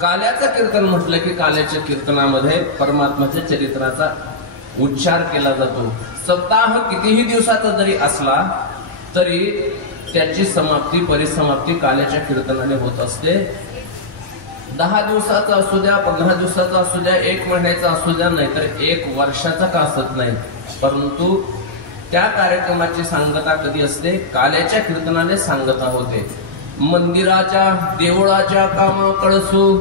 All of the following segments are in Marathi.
काल्याचं कीर्तन म्हटलं की काल्याच्या कीर्तनामध्ये परमात्म्याच्या चरित्राचा उच्चार केला जातो. सप्ताह कितीही दिवसाचा जरी असला तरी त्याची समाप्ती परिसमाप्ती काल्याच्या कीर्तनाने होत असते. 10 दिवसाचा असू द्या, 15 दिवसाचा असू द्या, 1 महिन्याचा असू द्या, नाहीतर 1 वर्षाचा का असत नाही, परंतु त्या कार्यक्रमाची सांगता कधी असते? काल्याच्या कीर्तनाने सांगता होते. मंदिराच्या देवळाच्या कामा कळसू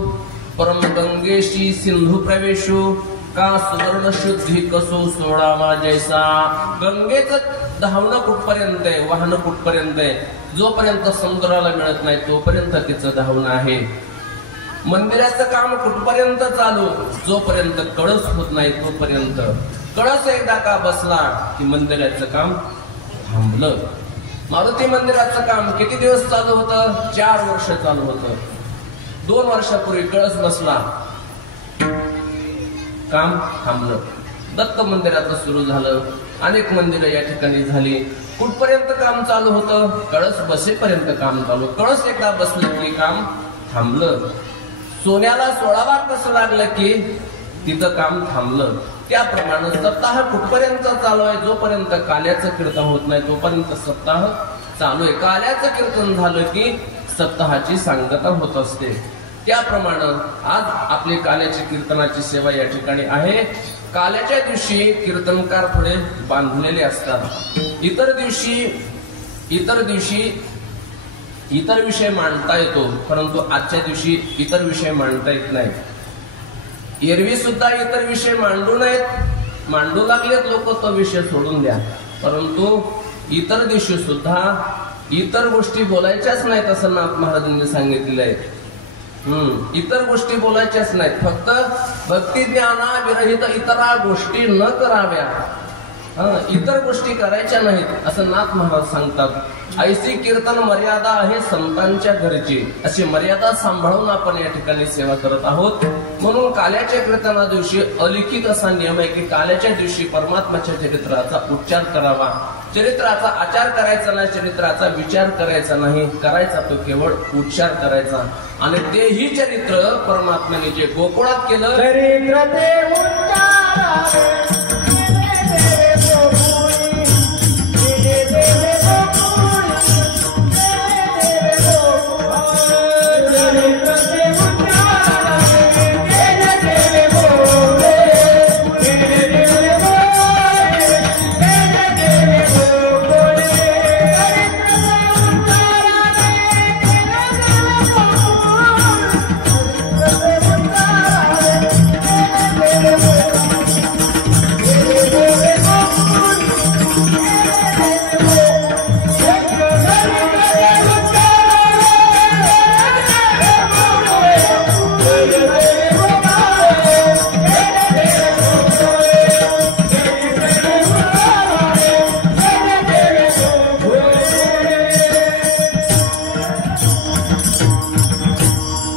परमगंगेशी सिंधू प्रवेशू का सुवर्ण शुद्धी कसो सोडावा जैसा. गंगेचं धावणं कुठपर्यंत आहे, वाहन कुठपर्यंत आहे? जोपर्यंत समुद्राला मिळत नाही तोपर्यंत तिचं धावणं आहे. मंदिराचं काम कुठपर्यंत चालू? जोपर्यंत कळस होत नाही तोपर्यंत. कळस एकदा का बसला की मंदिराचं काम थांबलं. मारुती मंदिराचं काम किती दिवस चालू होतं? 4 वर्ष चालू होतं. 2 वर्षापूर्वी कळस बसला, काम थांबलं. दत्त मंदिराचं सुरू झालं, अनेक मंदिरं या ठिकाणी झाली. कुठपर्यंत काम चालू होतं? कळस बसेपर्यंत काम चालू. कळस एकदा बसलं की काम थांबलं. सोन्याला 16 कसं लागलं की तिथं काम थांबलं. त्याप्रमाणे सप्ताह कुठपर्यंत चालू आहे? जोपर्यंत काल्याचं कीर्तन होत नाही तोपर्यंत सप्ताह चालू आहे. काल्याचं कीर्तन झालं की सप्ताहाची सांगता होत असते. त्याप्रमाणे आज आपली काल्याची कीर्तनाची सेवा या ठिकाणी आहे. काल्याच्या दिवशी कीर्तनकार थोडे बांधलेले असतात. इतर दिवशी इतर विषय मांडता येतो, परंतु आजच्या दिवशी इतर विषय मांडता येत नाही. एरवी सुद्धा इतर विषय मांडू लागलेत लोक, तो विषय सोडून द्या. परंतु इतर दिवशी सुद्धा इतर गोष्टी बोलायच्याच नाहीत असं नाथ महाराजांनी सांगितलेलं आहे. इतर गोष्टी बोलायच्याच नाहीत, फक्त भक्ती ज्ञाना विरहित इतरा गोष्टी न कराव्या. इतर गोष्टी करायच्या नाहीत असं नाथ महाराज सांगतात. ऐसी कीर्तन मर्यादा आहे संतांच्या घरची, अशी मर्यादा सांभाळून आपण या ठिकाणी सेवा करत आहोत. म्हणून काल्याच्या कीर्तना दिवशी अलिखित असा नियम आहे की काल्याच्या दिवशी परमात्म्याच्या चरित्राचा उच्चार करावा. चरित्राचा आचार करायचा नाही, चरित्राचा विचार करायचा नाही, करायचा तो केवळ उच्चार करायचा. आणि तेही चरित्र परमात्म्याने जे गोकुळात केलं,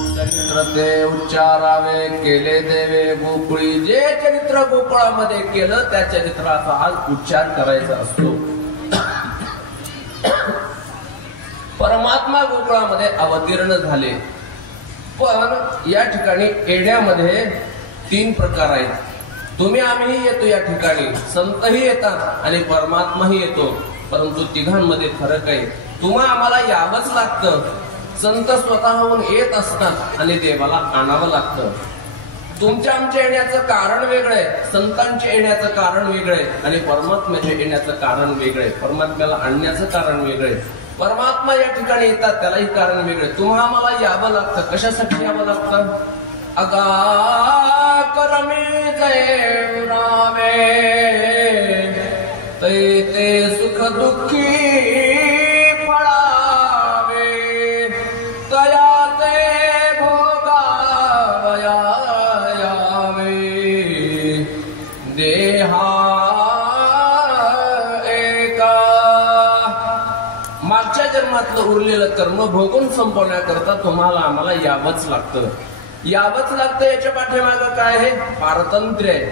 चरित्र ते उच्चारावे. केले देवे गोकुळी. जे चरित्र गोकुळामध्ये केलं त्या चरित्राचा आज उच्चार करायचा असतो. परमात्मा गोकुळामध्ये अवतीर्ण झाले. पण या ठिकाणी येण्यामध्ये 3 प्रकार आहेत. तुम्ही आम्हीही येतो या ठिकाणी, संतही येतात आणि परमात्माही येतो, परंतु तिघांमध्ये फरक आहे. तुम्हा आम्हाला यावंच लागतं. संत स्वतःहून येत असतात आणि देवाला आणावं लागतं. तुमच्या आमच्या येण्याचं कारण वेगळं आहे, संतांच्या येण्याचं कारण वेगळं आहे आणि परमात्म्याच्या येण्याचं कारण वेगळं आहे. परमात्म्याला आणण्याचं कारण वेगळं आहे. परमात्मा या ठिकाणी येतात त्यालाही कारण वेगळं. तुम्हा आम्हाला यावं लागतं. कशासाठी यावं लागतं? अगा करमी जय रामे ते सुख दुःखी उरलेलं कर्म भोगून संपवण्याकरता तुम्हाला आम्हाला यावंच लागतं. याच्या पाठीमागं काय आहे? पारतंत्र्य आहे.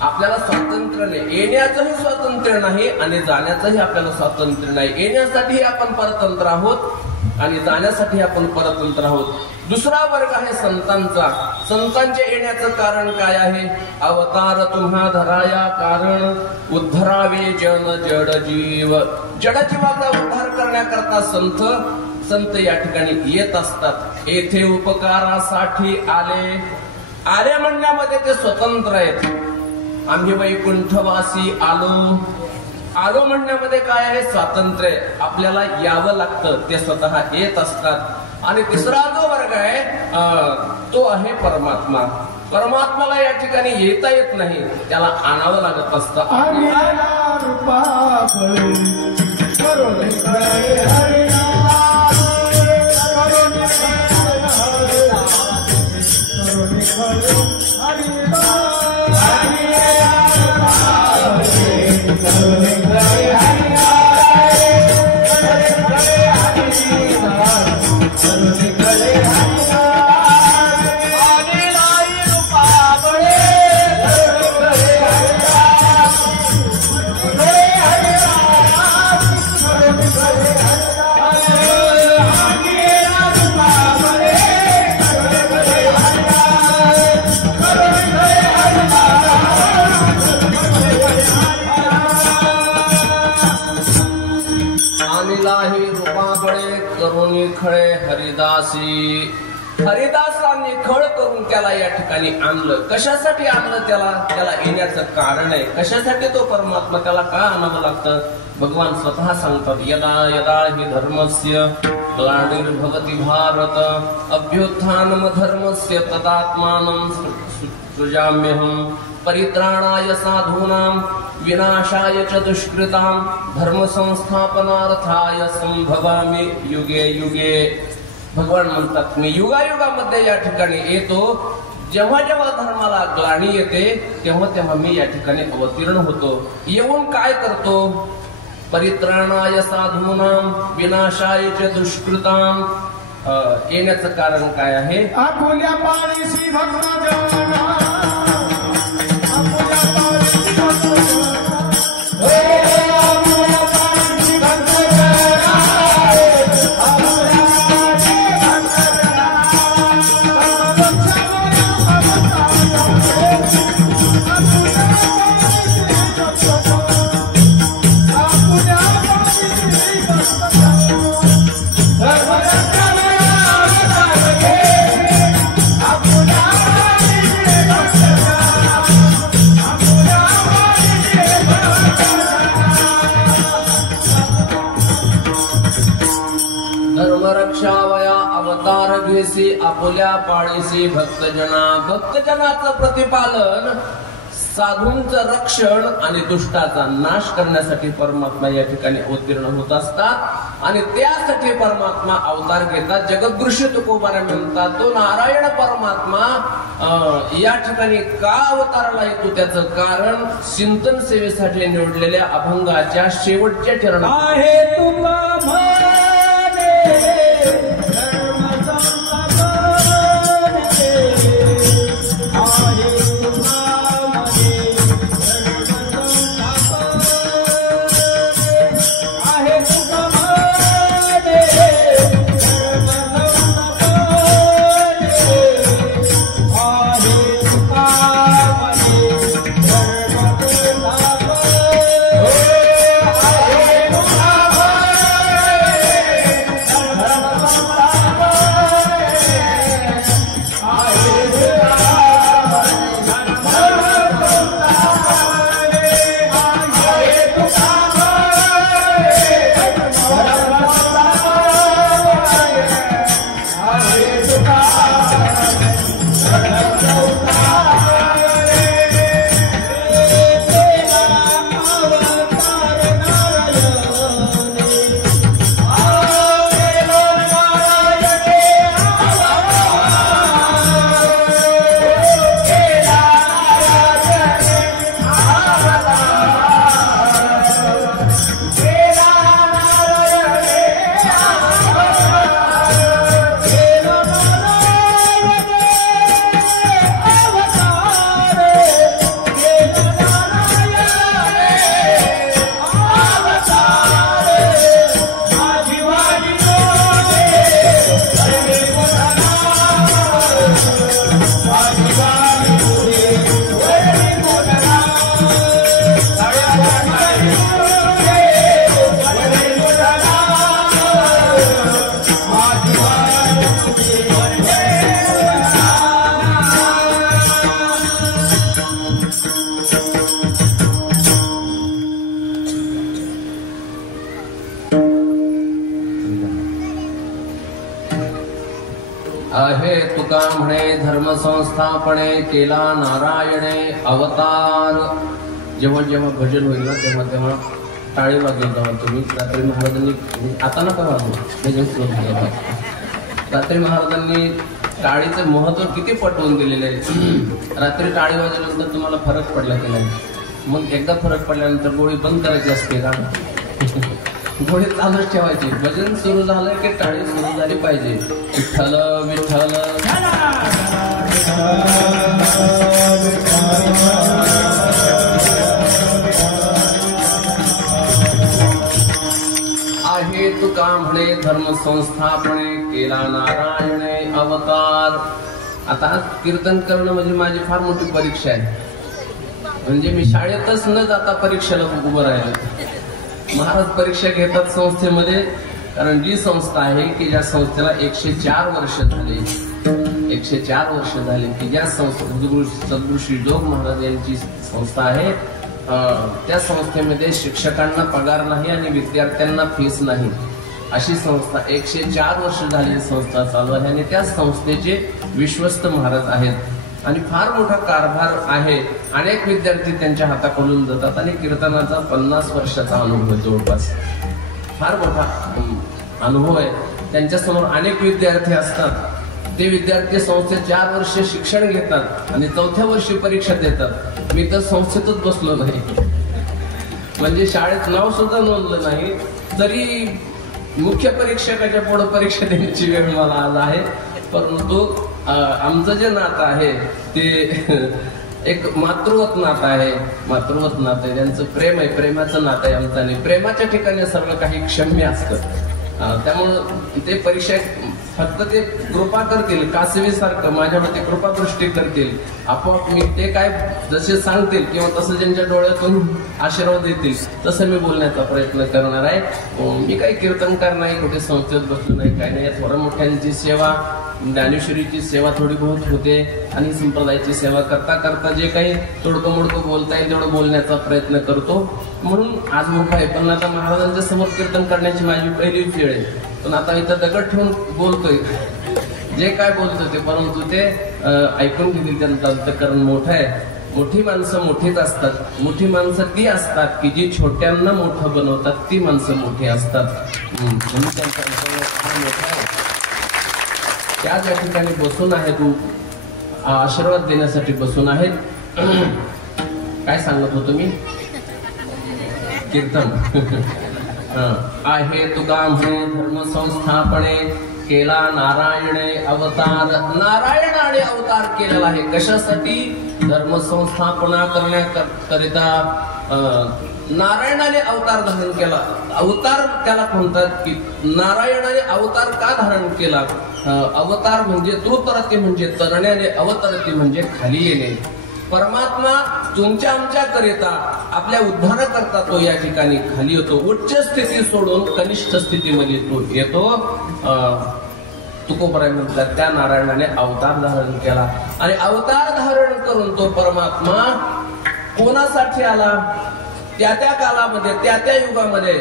आपल्याला स्वातंत्र्य नाही, येण्याचंही स्वातंत्र्य नाही आणि जाण्याचंही आपल्याला स्वातंत्र्य नाही. येण्यासाठी आपण परतंत्र आहोत आणि जाण्यासाठी आपण परतंत्र आहोत. दुसरा वर्ग आहे संतांचा. संतांचे येण्याचं कारण काय आहे? अवतार तुम्हा धराया कारण उद्धरावे जन जड जीव. जडजीवाचा उद्धार करण्याकरता संत या ठिकाणी येत असतात. येथे उपकारासाठी आले म्हणण्यामध्ये ते स्वतंत्र आहेत. आम्ही वैकुंठवासी आलो म्हणण्यामध्ये काय आहे? स्वातंत्र्य. आपल्याला यावं लागतं, ते स्वतः येत असतात. आणि तिसरा जो वर्ग आहे तो आहे परमात्मा. परमात्माला या ठिकाणी येता येत नाही, त्याला आणावं लागत असतं. खळे हरिदासी. हरिदासांनी खळ करून त्याला या ठिकाणी आणलं. कशासाठी आणलं? त्याला येण्याचं कारण आहे. कशासाठी तो परमात्मा त्याला का आणावं लागतं? भगवान स्वतः सांगतात, यदा यदा हि धर्मस्य ग्लानिर्भवति भारत अभ्युत्थानम धर्मस्य तदात्मानं सृजाम्यहम् परित्राणाय साधूनां विनाशाय च दुष्कृतां धर्म संस्थापनार्थाय संभवामि युगे युगे. भगवान म्हणतात, मी युगायुगामध्ये या ठिकाणी येतो. जेव्हा जेव्हा धर्माला ग्लानी येते तेव्हा तेव्हा मी या ठिकाणी अवतीर्ण होतो. येऊन काय करतो? परित्राणाय साधूनां विनाशाय च दुष्कृतां. येण्याचं कारण काय आहे? आपुल्या पाळीसी भक्तजन आपुल्या पाळीसी भक्तजनाचं प्रतिपालन, साधूंचं रक्षण आणि दुष्टाचा नाश करण्यासाठी परमात्मा या ठिकाणी अवतीर्ण होत असतात. आणि त्यासाठी परमात्मा अवतार घेतात. जगद्गुरु तुकोबारा म्हणतात, तो नारायण परमात्मा या ठिकाणी का अवताराला येतो? त्याचं कारण चिंतन सेवेसाठी निवडलेल्या अभंगाच्या शेवटच्या चरणात आहे. तुका म्हणे धर्मसंस्थापने केला नारायणे अवतार. जेव्हा जेव्हा भजन होईल ना तेव्हा तेव्हा टाळी वाजवून जावा तुम्ही. रात्री महाराजांनी आता नका वाजवू, भजन सुरू झालं. रात्री महाराजांनी टाळीचं महत्व किती पटवून दिलेलं आहे. रात्री टाळी वाजवल्यानंतर तुम्हाला फरक पडला की नाही? मग एकदा फरक पडल्यानंतर गोळी बंद करायची असते का? गोळी चालूच ठेवायची. भजन सुरू झालं की टाळी सुरू झाली पाहिजे. विठ्ठल विठ्ठल आहे तुका म्हणे धर्मसंस्थापने केला नारायणे अवतार. आता कीर्तन करणं म्हणजे माझी फार मोठी परीक्षा आहे. म्हणजे मी शाळेतच न जाता परीक्षेला उभं राहिलो. महाराज परीक्षा घेतात संस्थेमध्ये, कारण जी संस्था आहे की ज्या संस्थेला 104 वर्ष झाले, 104 वर्ष झाले की ज्या सद्गुरू श्री जोग महाराज यांची संस्था आहे, त्या संस्थेमध्ये शिक्षकांना पगार नाही आणि विद्यार्थ्यांना फीस नाही. अशी संस्था 104 वर्ष झाली संस्था चालू आहे आणि त्या संस्थेचे विश्वस्त महाराज आहेत. आणि फार मोठा कारभार आहे. अनेक विद्यार्थी त्यांच्या हाताखालून जातात आणि कीर्तनाचा 50 वर्षाचा अनुभव आहे जवळपास. फार मोठा अनुभव आहे. त्यांच्यासमोर अनेक विद्यार्थी असतात. ते विद्यार्थी संस्थेत 4 वर्ष शिक्षण घेतात आणि 4थ्या वर्षी परीक्षा देतात. मी तर संस्थेतच बसलो नाही, म्हणजे शाळेत नाव सुद्धा नोंदलं नाही, तरी मुख्य परीक्षकाच्या पुढे परीक्षा देण्याची वेळ मला आज आहे. परंतु आमचं जे नातं आहे ते एक मातृवत नातं आहे. मातृवत नातं आहे, त्यांचं प्रेम आहे, प्रेमाचं नातं आहे आमचं. आणि प्रेमाच्या ठिकाणी सर्व काही क्षम्य असतं. त्यामुळं ते परीक्षा फक्त ते कृपा करतील, कासवी सारखं माझ्या मते कृपादृष्टी करतील. आपोआप मी ते काय जसे सांगतील किंवा तसं ज्यांच्या डोळ्यातून आशीर्वाद देतील तसं मी बोलण्याचा प्रयत्न करणार आहे. मी काही कीर्तनकार नाही, कुठे संस्थेत बसलो नाही, काही नाही. थोड्या मोठ्यांची सेवा, ज्ञानेश्वरीची सेवा थोडी बहुत होते आणि संप्रदायाची सेवा करता करता जे काही तोडकं मोडकं बोलता येईल तेवढं बोलण्याचा प्रयत्न करतो. म्हणून आज मोठा आहे. पण आता महाराजांच्या समोर कीर्तन करण्याची माझी पहिली वेळ आहे. पण आता इथं दगड ठेवून बोलतोय, जे काय बोलतोय ते, परंतु ते ऐकून घेतील त्यांचं अंतःकरण मोठं आहे. मोठी माणसं मोठीच असतात. मोठी माणसं ती असतात की जी छोट्यांना मोठं बनवतात, ती माणसं मोठी असतात. म्हणून त्यांचा अंतःकरण मोठा आहे. त्या ज्या ठिकाणी बसून आहेत, आशीर्वाद देण्यासाठी बसून आहेत. काय सांगत होतो मी? कीर्तन आहे तुका म्हणे धर्मसंस्थापने केला नारायणे अवतार. नारायणाने अवतार केलेला आहे. कशासाठी? धर्मसंस्थापना करण्याकरिता नारायणाने अवतार धारण केला. अवतार त्याला म्हणतात की नारायणाने अवतार का धारण केला? अवतार म्हणजे तृतरती, म्हणजे तरण्याने, अवतरती म्हणजे खाली येणे. परमात्मा तुमच्या आमच्या करिता, आपल्या उद्धार करता तो या ठिकाणी खाली येतो. उच्च स्थिती सोडून कनिष्ठ स्थितीमध्ये तो येतो. तुकोबराय म्हणतात त्या नारायणाने अवतार धारण केला. आणि अवतार धारण करून तो परमात्मा कोणासाठी आला? त्या त्या कालामध्ये, त्या त्या युगामध्ये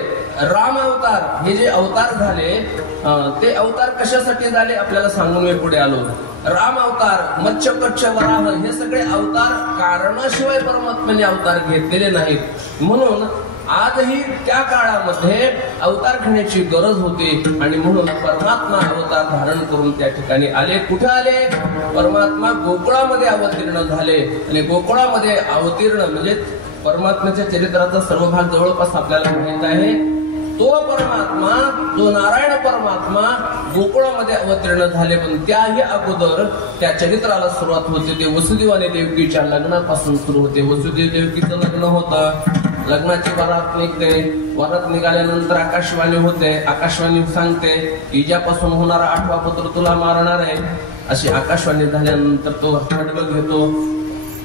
राम अवतार हे जे अवतार झाले, ते अवतार कशासाठी झाले आपल्याला सांगून मी पुढे आलो. राम अवतार, मत्स्य कच्छ वराह हे सगळे अवतार कारणाशिवाय परमात्म्याने अवतार घेतलेले नाहीत. म्हणून आजही त्या काळामध्ये अवतार घेण्याची गरज होती आणि म्हणून परमात्मा अवतार धारण करून त्या ठिकाणी आले. कुठे आले? परमात्मा गोकुळामध्ये अवतीर्ण झाले. आणि गोकुळामध्ये अवतीर्ण म्हणजे परमात्म्याच्या चरित्राचा सर्व भाग जवळपास आपल्याला माहित आहे. तो परमात्मा, तो नारायण परमात्मा गोकुळामध्ये अवतीर्ण झाले. पण त्याही अगोदर त्या चरित्राला सुरुवात होते ते वसुदेव आणि देवकीच्या लग्नापासून सुरू होते. वसुदेव देवकीचं लग्न होतं. लग्नाची वरात निघते. वरात निघाल्यानंतर आकाशवाणी होते. आकाशवाणी सांगते हिच्यापासून होणारा 8वा पुत्र तुला मारणार आहे. अशी आकाशवाणी झाल्यानंतर तो खड्ग घेतो.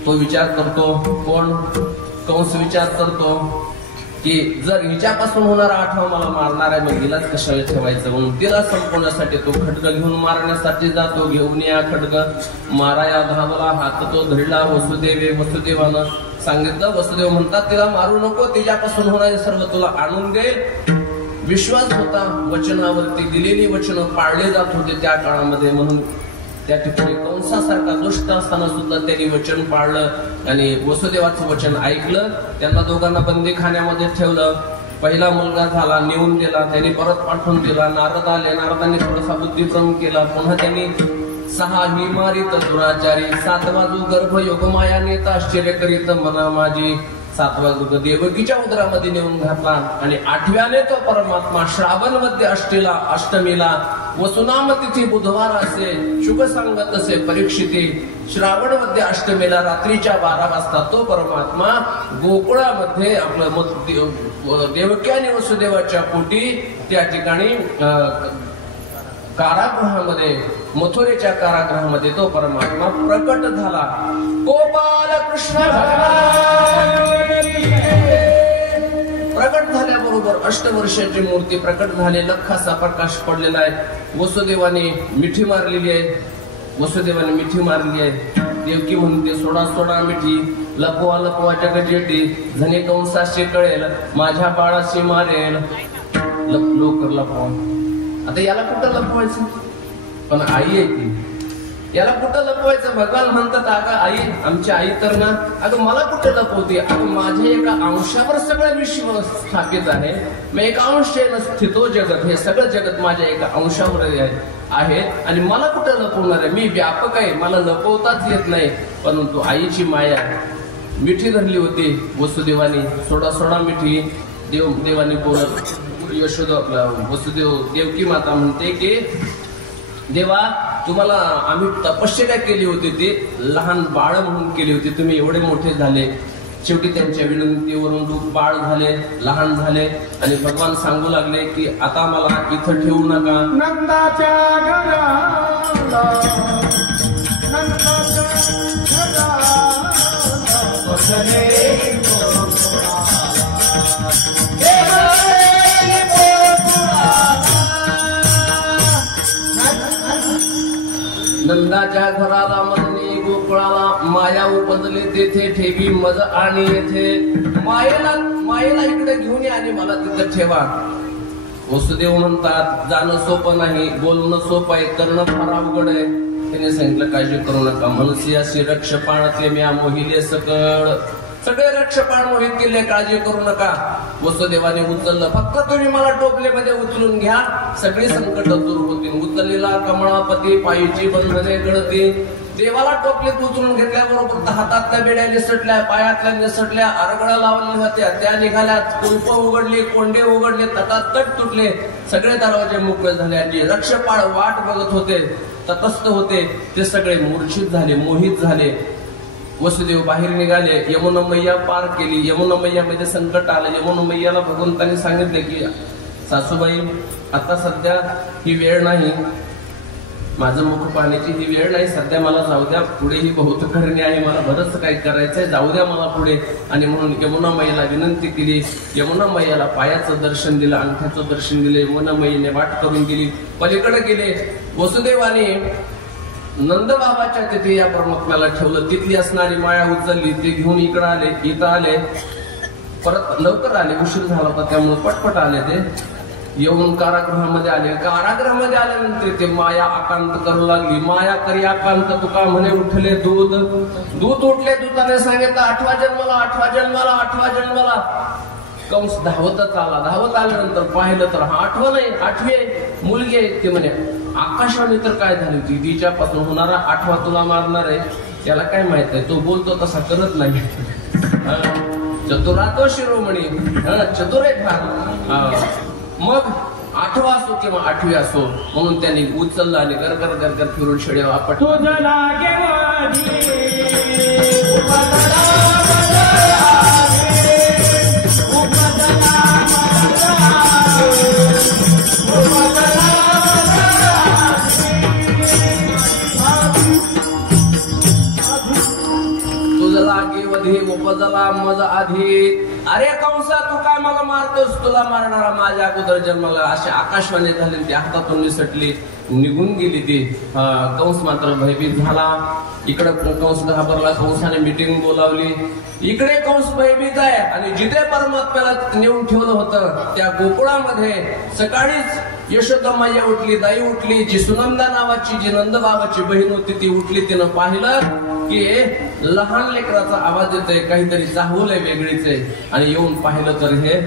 तो विचार करतो. कोण? कंस विचार करतो की जर हिच्यापासून होणारा 8वा मला मारणार आहे, मग हिलाच कशाला ठेवायचं. म्हणून तिला संपवण्यासाठी तो खड्ग घेऊन मारण्यासाठी जातो. घेऊन या खड्ग माराया धावला. हात तो धरला वसुदेवे. वसुदेवानं सांगितलं. वसुदेव म्हणतात तिला मारू नको, तिच्यापासून होणारे सर्व तुला आणून देईल. विश्वास होता. वचनावरती दिलेली वचनं पाळले जात होते त्या काळामध्ये. म्हणून त्या ठिकाणी कंसासारखा दुष्ट असताना सुद्धा त्यांनी वचन पाळलं आणि वसुदेवाचं वचन ऐकलं. त्यांना दोघांना बंदीखान्यामध्ये ठेवलं. पहिला मुलगा झाला, नेऊन दिला, त्यांनी परत पाठवून दिला. नारद आले, नारदांनी थोडासा बुद्धिभ्रम केला. पुन्हा त्यांनी 6 विमारित दुराचारी, 7वा जो गर्भ योगमाया नेता आश्चर्य करीत मना माझी, 7वा दुर्ग देवकीच्या उदरामध्ये नेऊन घातला. आणि 8व्याने तो परमात्मा श्रावण मध्ये अष्टमीला वसुनाम तिथी बुधवार असे शुभ सांगत असे परीक्षिती, श्रावण मध्ये अष्टमीला रात्रीच्या 12 वाजता तो परमात्मा गोकुळामध्ये आपलं देवकी आणि वसुदेवाच्या पोटी त्या ठिकाणी कारागृहामध्ये, मथुरेच्या कारागृहामध्ये तो परमात्मा प्रकट झाला. गोपाल कृष्ण प्रकट झाल्याबरोबर 8 वर्षाची मूर्ती प्रकट झाली. लख असा प्रकाश पडलेला आहे. वसुदेवाने मिठी मारलेली आहे. वसुदेवाने मिठी मारली आहे. देवकी म्हणते सोडा सोडा मिठी, लपवा लपवा जगजेटी, झणे कंसाशी कळेल, माझ्या बाळाशी मारेल, लवकर लपवा. आता याला कुठं लपवायचं? पण आई आहे ती, याला कुठं लपवायचं? भगवान म्हणतात अगं आई, आमची आई तर ना, अगं मला कुठं लपवते? अगं माझ्या एका अंशावर सगळं विश्व स्थापित आहे. मी एका अंशेन स्थितो जगत, हे सगळं जगत माझ्या एका अंशावर आहे आणि मला कुठं लपवणार आहे? मी व्यापक आहे, मला लपवताच येत नाही. परंतु आईची माया मिठी धरली होती वसुदेवानी. सोडा सोडा मिठी. देवानी बोलत यशोदा वसुदेव देवकी माता म्हणते की देवा, तुम्हाला आम्ही तपश्चर्या केली होती, ती लहान बाळ म्हणून केली होती, तुम्ही एवढे मोठे झाले. शेवटी त्यांच्या विनंतीवरून रूप बाळ झाले, लहान झाले आणि भगवान सांगू लागले की आता मला इथं ठेवू नका. नंदाच्या नंदाच्या घराला मदनी गोकुळाला माया उपजले, तेथे ठेवी मज आणि येथे मायेला इकडे घेऊन या आणि मला तिथं ठेवा. वसुदेव म्हणतात जाणं सोपं नाही, बोलणं सोपं आहे, करणं फार अवघड आहे. त्याने सांगितलं काळजी करू नका, मनसी अशी रक्ष पाणते मी मोहिले सकळ, सगळे रक्षपाण मोहित केले, काळजी करू नका. वसुदेवाने उचललं, फक्त तुम्ही मला टोपलेमध्ये उचलून घ्या, सगळी संकट दूर होतील. उचललेला कमळापती पायीची बंधने गळती. देवाला टोपलीत उचलून घेतल्याबरोबर हातातल्या बेड्या निसटल्या, पायातल्या निसटल्या, आरगळा लावलेल्या होत्या त्या निघाल्या, कुलप उघडली, कोंडे उघडले, तटातट तुटले, सगळे दरवाजे मोकळे झाले. आणि रक्षपाळ वाट बघत होते, तटस्थ होते, ते सगळे मूर्छित झाले, मोहित झाले. वसुदेव बाहेर निघाले, यमुना मैया पार केली. यमुना मैयामध्ये संकट आलं. यमुना मैयाला भगवंतांनी सांगितले की सासूबाई, आता सध्या ही वेळ नाही, माझं मुख पाहण्याची ही वेळ नाही, सध्या मला जाऊ द्या, पुढे ही बहुत करणे आहे, मला बरंच काही करायचंय, जाऊ द्या मला पुढे. आणि म्हणून यमुना मैयाला विनंती केली. यमुना मैयाला पायाचं दर्शन दिलं, अंगठ्याचं दर्शन दिले. यमुना मैयाने वाट करून गेली, पलीकडे गेले. वसुदेवाने नंदबाबाच्या तिथे या परमात्म्याला ठेवलं. तिथली असणारी माया उचलली, ते घेऊन इकडे आले, इथं आले, परत लवकर आले, उशीर झाला होता त्यामुळे पटपट आले. ते येऊन कारागृहामध्ये आले. कारागृहामध्ये आल्यानंतर ते माया आकांत करू लागली. माया करी आकांत तुका म्हणे उठले दूध, दूध उठले. दूताने सांगितलं 8व्या जन्माला, 8व्या जन्माला, 8व्या जन्माला. कंस धावतच आला. धावत आल्यानंतर पाहिलं तर 8वं नाही, 8वी मुलगी आहे. ते म्हणे आकाशवाणी तर काय झाली होती, तिच्यापासून होणारा 8वा तुला मारणार आहे. त्याला काय माहित आहे, तो बोलतो तसा करत नाही. चतुरातो शिरोमणी, चतुर आहे फार. मग 8वा असो किंवा 8वी असो, म्हणून त्यांनी उचललं आणि गरगर गरगर फिरून शेळ्या आपट. उपजला मज आधी. अरे कंसा, तू काय मला मारतोस, तुला मारणारा माझ्या अगोदर जन्माला. अशी आकाशवाणी झाली, ती हातातून निसटली, निघून गेली. ती कंस मात्र भयभीत झाला. इकडे कंस घाबरला. कंसाने मीटिंग बोलावली. इकडे कंस भयभीत आहे आणि जिथे परमात्म्याला नेऊन ठेवलं होतं त्या गोकुळामध्ये सकाळीच यशोदा मैया उठली, दाई उठली, जी सुनंदा नावाची जी नंदबाबाची बहीण होती ती उठली. तिनं पाहिलं की लहान लेकराचा आवाज येतोय, काहीतरी चाहूल आहे, वेगळीच आहे. आणि येऊन पाहिलं तर हे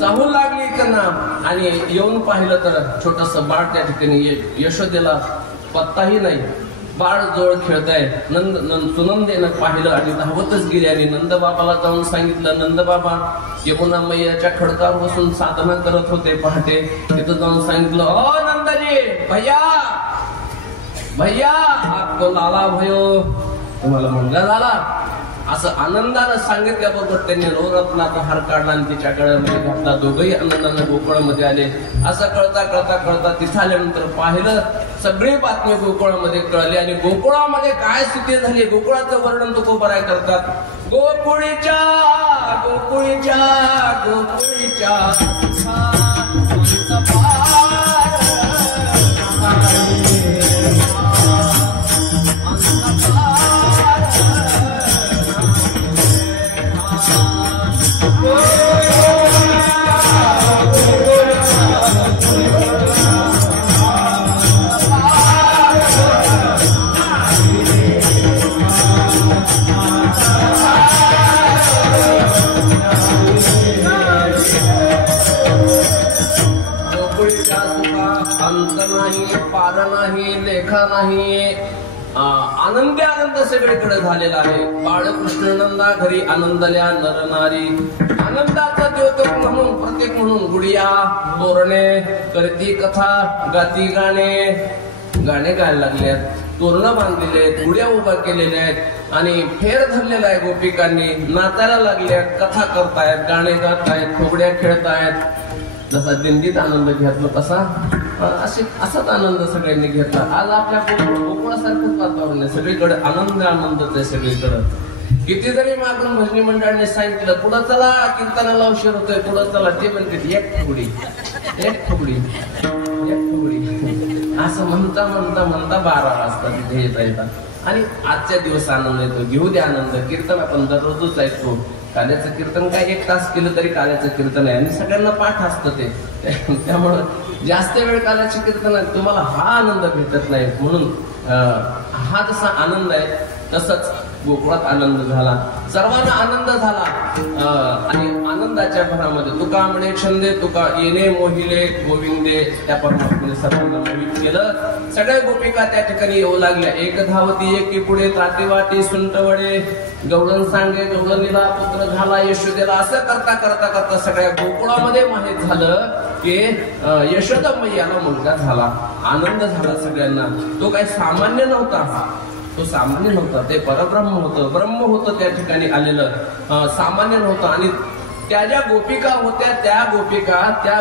चाहूल लागली त्यांना. आणि येऊन पाहिलं तर छोटस बाळ त्या ठिकाणी. यशोदेला पत्ताही नाही. बाळ जोड खेळताय. सुनंदेनं पाहिलं आणि धावतच गेली आणि नंदबाबाला जाऊन सांगितलं. नंदबाबा यमुना मैयाच्या खडकावर बसून साधना करत होते पहाटे. तिथं जाऊन सांगितलं, ओ नंदाजी, भैया भैया आपको लाला भयो, तुम्हाला मुलगा झाला. असं आनंदानं सांगितल्याबरोबर त्यांनी नवरत्नाचा हार काढला आणि तिच्या गळ्यामध्ये घातला. दोघंही आनंदानं गोकुळामध्ये आले. असं कळता कळता कळता तिथं आल्यानंतर पाहिलं, सगळी बातमी गोकुळामध्ये कळली. आणि गोकुळामध्ये काय स्थिती झाली, गोकुळाचं वर्णन तुकोबराय करतात. गोकुळीच्या गोकुळीच्या गोकुळीच्या पार नाही, लेखा नाही. आनंदी आनंद सगळीकडे झालेला आहे. बाळकृष्ण नंदा घरी आनंदल्या नर नारी. आनंदाचा द्योतक म्हणून प्रत्येक म्हणून गुडिया तोरणे करती कथा गाती गाणे गायला लागल्यात. तोरण बांधलेले आहेत, गुड्या उभा केलेल्या आहेत आणि फेर धरलेला आहे. गोपिकांनी नाचायला लागल्यात, कथा करतायत, गाणे गातायत, फुगड्या खेळतायत. जसा दिंडीत आनंद घेतला तसा असाच आनंद सगळ्यांनी घेतला. आज आपल्या गोकुळासारखंच वातावरण आहे. सगळीकडे आनंद आनंदच आहे सगळीकडे. किती जरी मागून भजनी मंडळाने सांगितलं पुढं चला, कीर्तनाला उशीर होतोय, पुढं चला, ते म्हणते एक फुगडी एक फुगडी एक फुगडी असं म्हणता म्हणता म्हणता 12 वाजता तिथे येतात. आणि आजच्या दिवस आनंद येतो. घेऊ दे आनंद. कीर्तन आपण दररोजच ऐकतो. काल्याचं कीर्तन काय 1 तास केलं तरी काल्याचं कीर्तन आहे आणि सगळ्यांना पाठ असतं ते. त्यामुळं जास्त वेळ काल्याचे कीर्तन आहे, तुम्हाला हा आनंद भेटत नाही. म्हणून हा जसा आनंद आहे तसंच गोकुळात आनंद झाला. सर्वांना आनंद झाला. आणि आनंदाच्या भरामध्ये तुका म्हणे छंदे तुका येणे मोहिले गोविंदे. त्या परमात्म्याने सर्वांना मोहित केलं. सगळ्या गोपिका त्या ठिकाणी येऊ लागल्या. एक धावती एकी पुढे ताती वाटी सुंटवडे. गवळण सांगे गवळणीला पुत्र झाला यशोदेला. असं करता करता करता सगळ्या गोकुळामध्ये माहित झालं की यशोदा मैयाला मुलगा झाला. आनंद झाला सगळ्यांना. तो काही सामान्य नव्हता. तो सामान्य नव्हता. ते परब्रह्म होतं, ब्रह्म होतं त्या ठिकाणी आलेलं. सामान्य नव्हतं. आणि त्या ज्या गोपिका होत्या त्या गोपिका त्या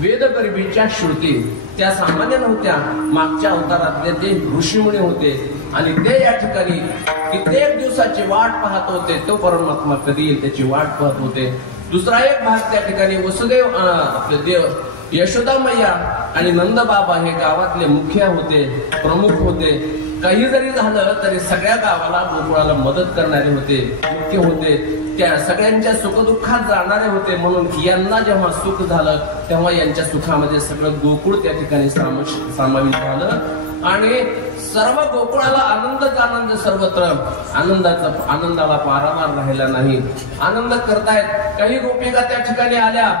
वेदगर्भीच्या श्रुती त्या सामान्य नव्हत्या. मागच्या अवतारातले ते ऋषीमुनी होते आणि ते या ठिकाणी कित्येक दिवसाची वाट पाहत होते. तो परमात्मा कधी येईल त्याची वाट पाहत होते. दुसरा एक भाग त्या ठिकाणी वसुदेव आपले देव यशोदा मैया आणि नंदबाबा हे गावातले मुखिया होते, प्रमुख होते. काही जरी झालं तरी सगळ्या गावाला गोकुळाला मदत करणारे होते, मुख्य होते. त्या सगळ्यांच्या सुखदुःखात जाणारे होते. म्हणून यांना जेव्हा सुख झालं तेव्हा यांच्या सुखामध्ये सगळं गोकुळ त्या ठिकाणी सामावित झालं. आणि सर्व गोकुळाला आनंदच आनंद. सर्वत्र आनंदाला पारावार राहिला नाही. आनंद करतायत. काही गोपिका त्या ठिकाणी आल्या.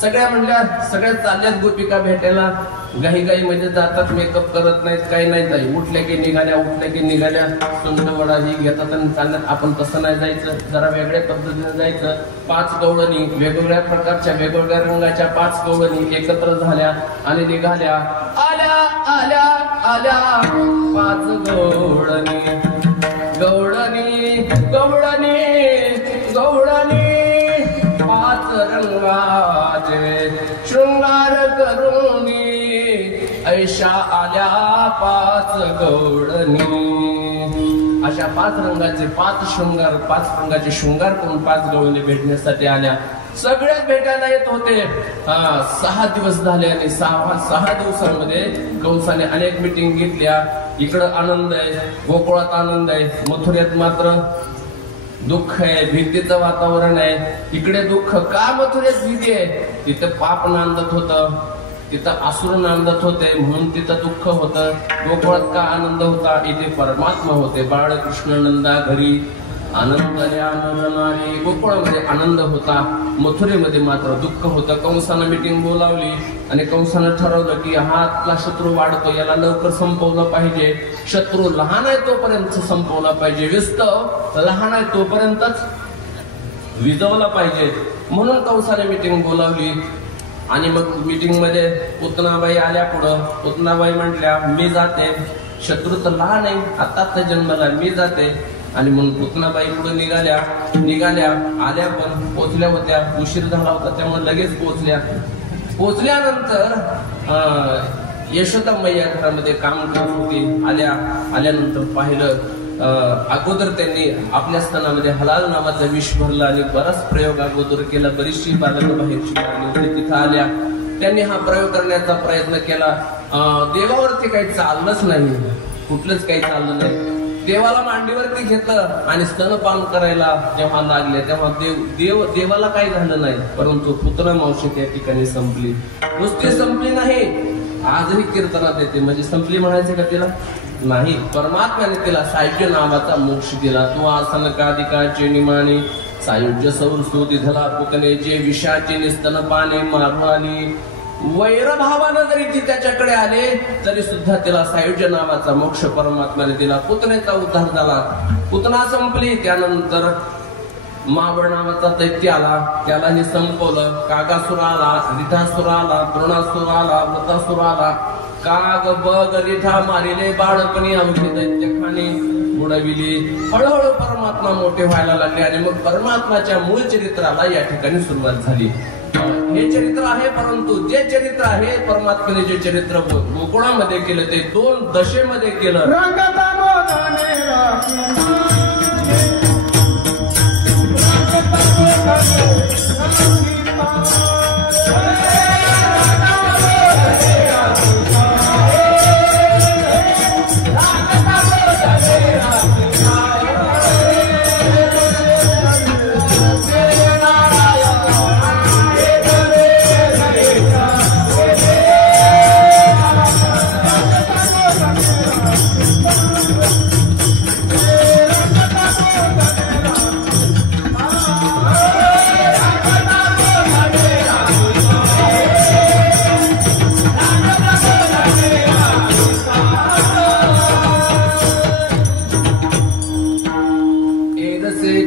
सगळ्या म्हणल्या, सगळ्या चालल्यात गोपिका भेटायला. घाई मध्ये जातात, मेकअप करत नाहीत, काही नाही. जाई उठल्या की निघाल्या सुंदरवडा ही घेतात आणि चालल्यात. आपण तसं नाही जायचं, जरा वेगळ्या पद्धतीने जायचं. 5 गवळणी वेगवेगळ्या प्रकारच्या वेगवेगळ्या रंगाच्या 5 गवळणी एकत्र झाल्या आणि निघाल्या. आल्या आल्या आल्या 5 गवळणी गवळणी गवळणी गवळणी 5 रंगाचे शृंगार करुणी ऐशा आल्या 5 गवळणी. अशा 5 रंगाचे 5 रंगाचे शृंगार करून 5 गवळणी भेटण्यासाठी आल्या. सगळेच भेटायला येत होते. 6 दिवस झाले आणि 6 दिवसांमध्ये कंसाने अनेक मिटिंग घेतल्या. इकडं आनंद आहे, गोकुळात आनंद आहे, मथुरेत मात्र दुःख आहे, भीतीचं वातावरण आहे. इकडे दुःख का? मथुरेत भीती आहे. तिथं पाप नांदत होतं, तिथं असुर नांदत होते म्हणून तिथं दुःख होतं. गोकुळात का आनंद होता? इथे परमात्मा होते. बाळकृष्ण नंदा घरी आनंदाने आनंदाने. गोकुळामध्ये आनंद होता, मथुरेमध्ये मात्र दुःख होतं. कंसानं मिटिंग बोलावली आणि कंसानं ठरवलं की हा आपला शत्रू वाढतो, याला लवकर संपवलं पाहिजे. शत्रू लहान आहे तोपर्यंत संपवला पाहिजे, विस्तव लहान आहे तोपर्यंतच विजवला पाहिजे. म्हणून कंसाने मिटिंग बोलावली. आणि मग मीटिंग मध्ये पुतनाबाई आल्या पुढं. पुतनाबाई म्हटल्या मी जाते, शत्रू तर लहान आहे, आता जन्माला, मी जाते. आणि म्हणून पुतनाबाई पुढे निघाल्या आल्या, पण पोचल्या होत्या. उशीर झाला होता त्यामुळे लगेच पोचल्यानंतर यशोदा मैया घरामध्ये काम करत होती. आल्यानंतर पाहिलं, अगोदर त्यांनी आपल्या स्तनामध्ये हलाल नावाचा विष भरला आणि बराच प्रयोग अगोदर केला. बरीचशी बालकं बाहेरची लागली होती. तिथं आल्या, त्यांनी हा प्रयोग करण्याचा प्रयत्न केला. देवावरती काही चाललंच नाही, कुठलंच काही चाललं नाही. देवाला मांडीवरती घेतलं आणि स्तनपान करायला जेव्हा लागले तेव्हा देवाला काही झालं नाही. परंतु पुत्र मावशी त्या ठिकाणी संपली. नुसती संपली नाही, आजही कीर्तनात येते. म्हणजे संपली म्हणायचे का तिला? नाही. परमात्म्याने तिला सायुज्य नावाचा मोक्ष दिला. तू आसनकादिकाचे निमाने सायुज्य सौरस्तुती धला पुतने जे विषाचे निस्तनपाने मारून आली. वैरभावानं जरी ती त्याच्याकडे आले तरी सुद्धा तिला सायुज्य नावाचा मोक्ष परमात्म्याने दिला. पुतनेचा उद्धार झाला. पुतना संपली. त्यानंतर मावळ नावाचा दैत्य आला, त्यालाही संपवलं. कागासुर आला, रिठासुर आला, द्रोणासुर आला, वृतासुर आला. काग बग रिठा मारिले बाळपणी अवघे दैत्य खाणे बुडविली. हळूहळू परमात्मा मोठे व्हायला लागले आणि मग परमात्माच्या मूळ चरित्राला या ठिकाणी सुरुवात झाली. हे चरित्र आहे, परंतु जे चरित्र आहे परमात्म्याने जे चरित्र गोकुळामध्ये केलं ते 2 दशेमध्ये केलं.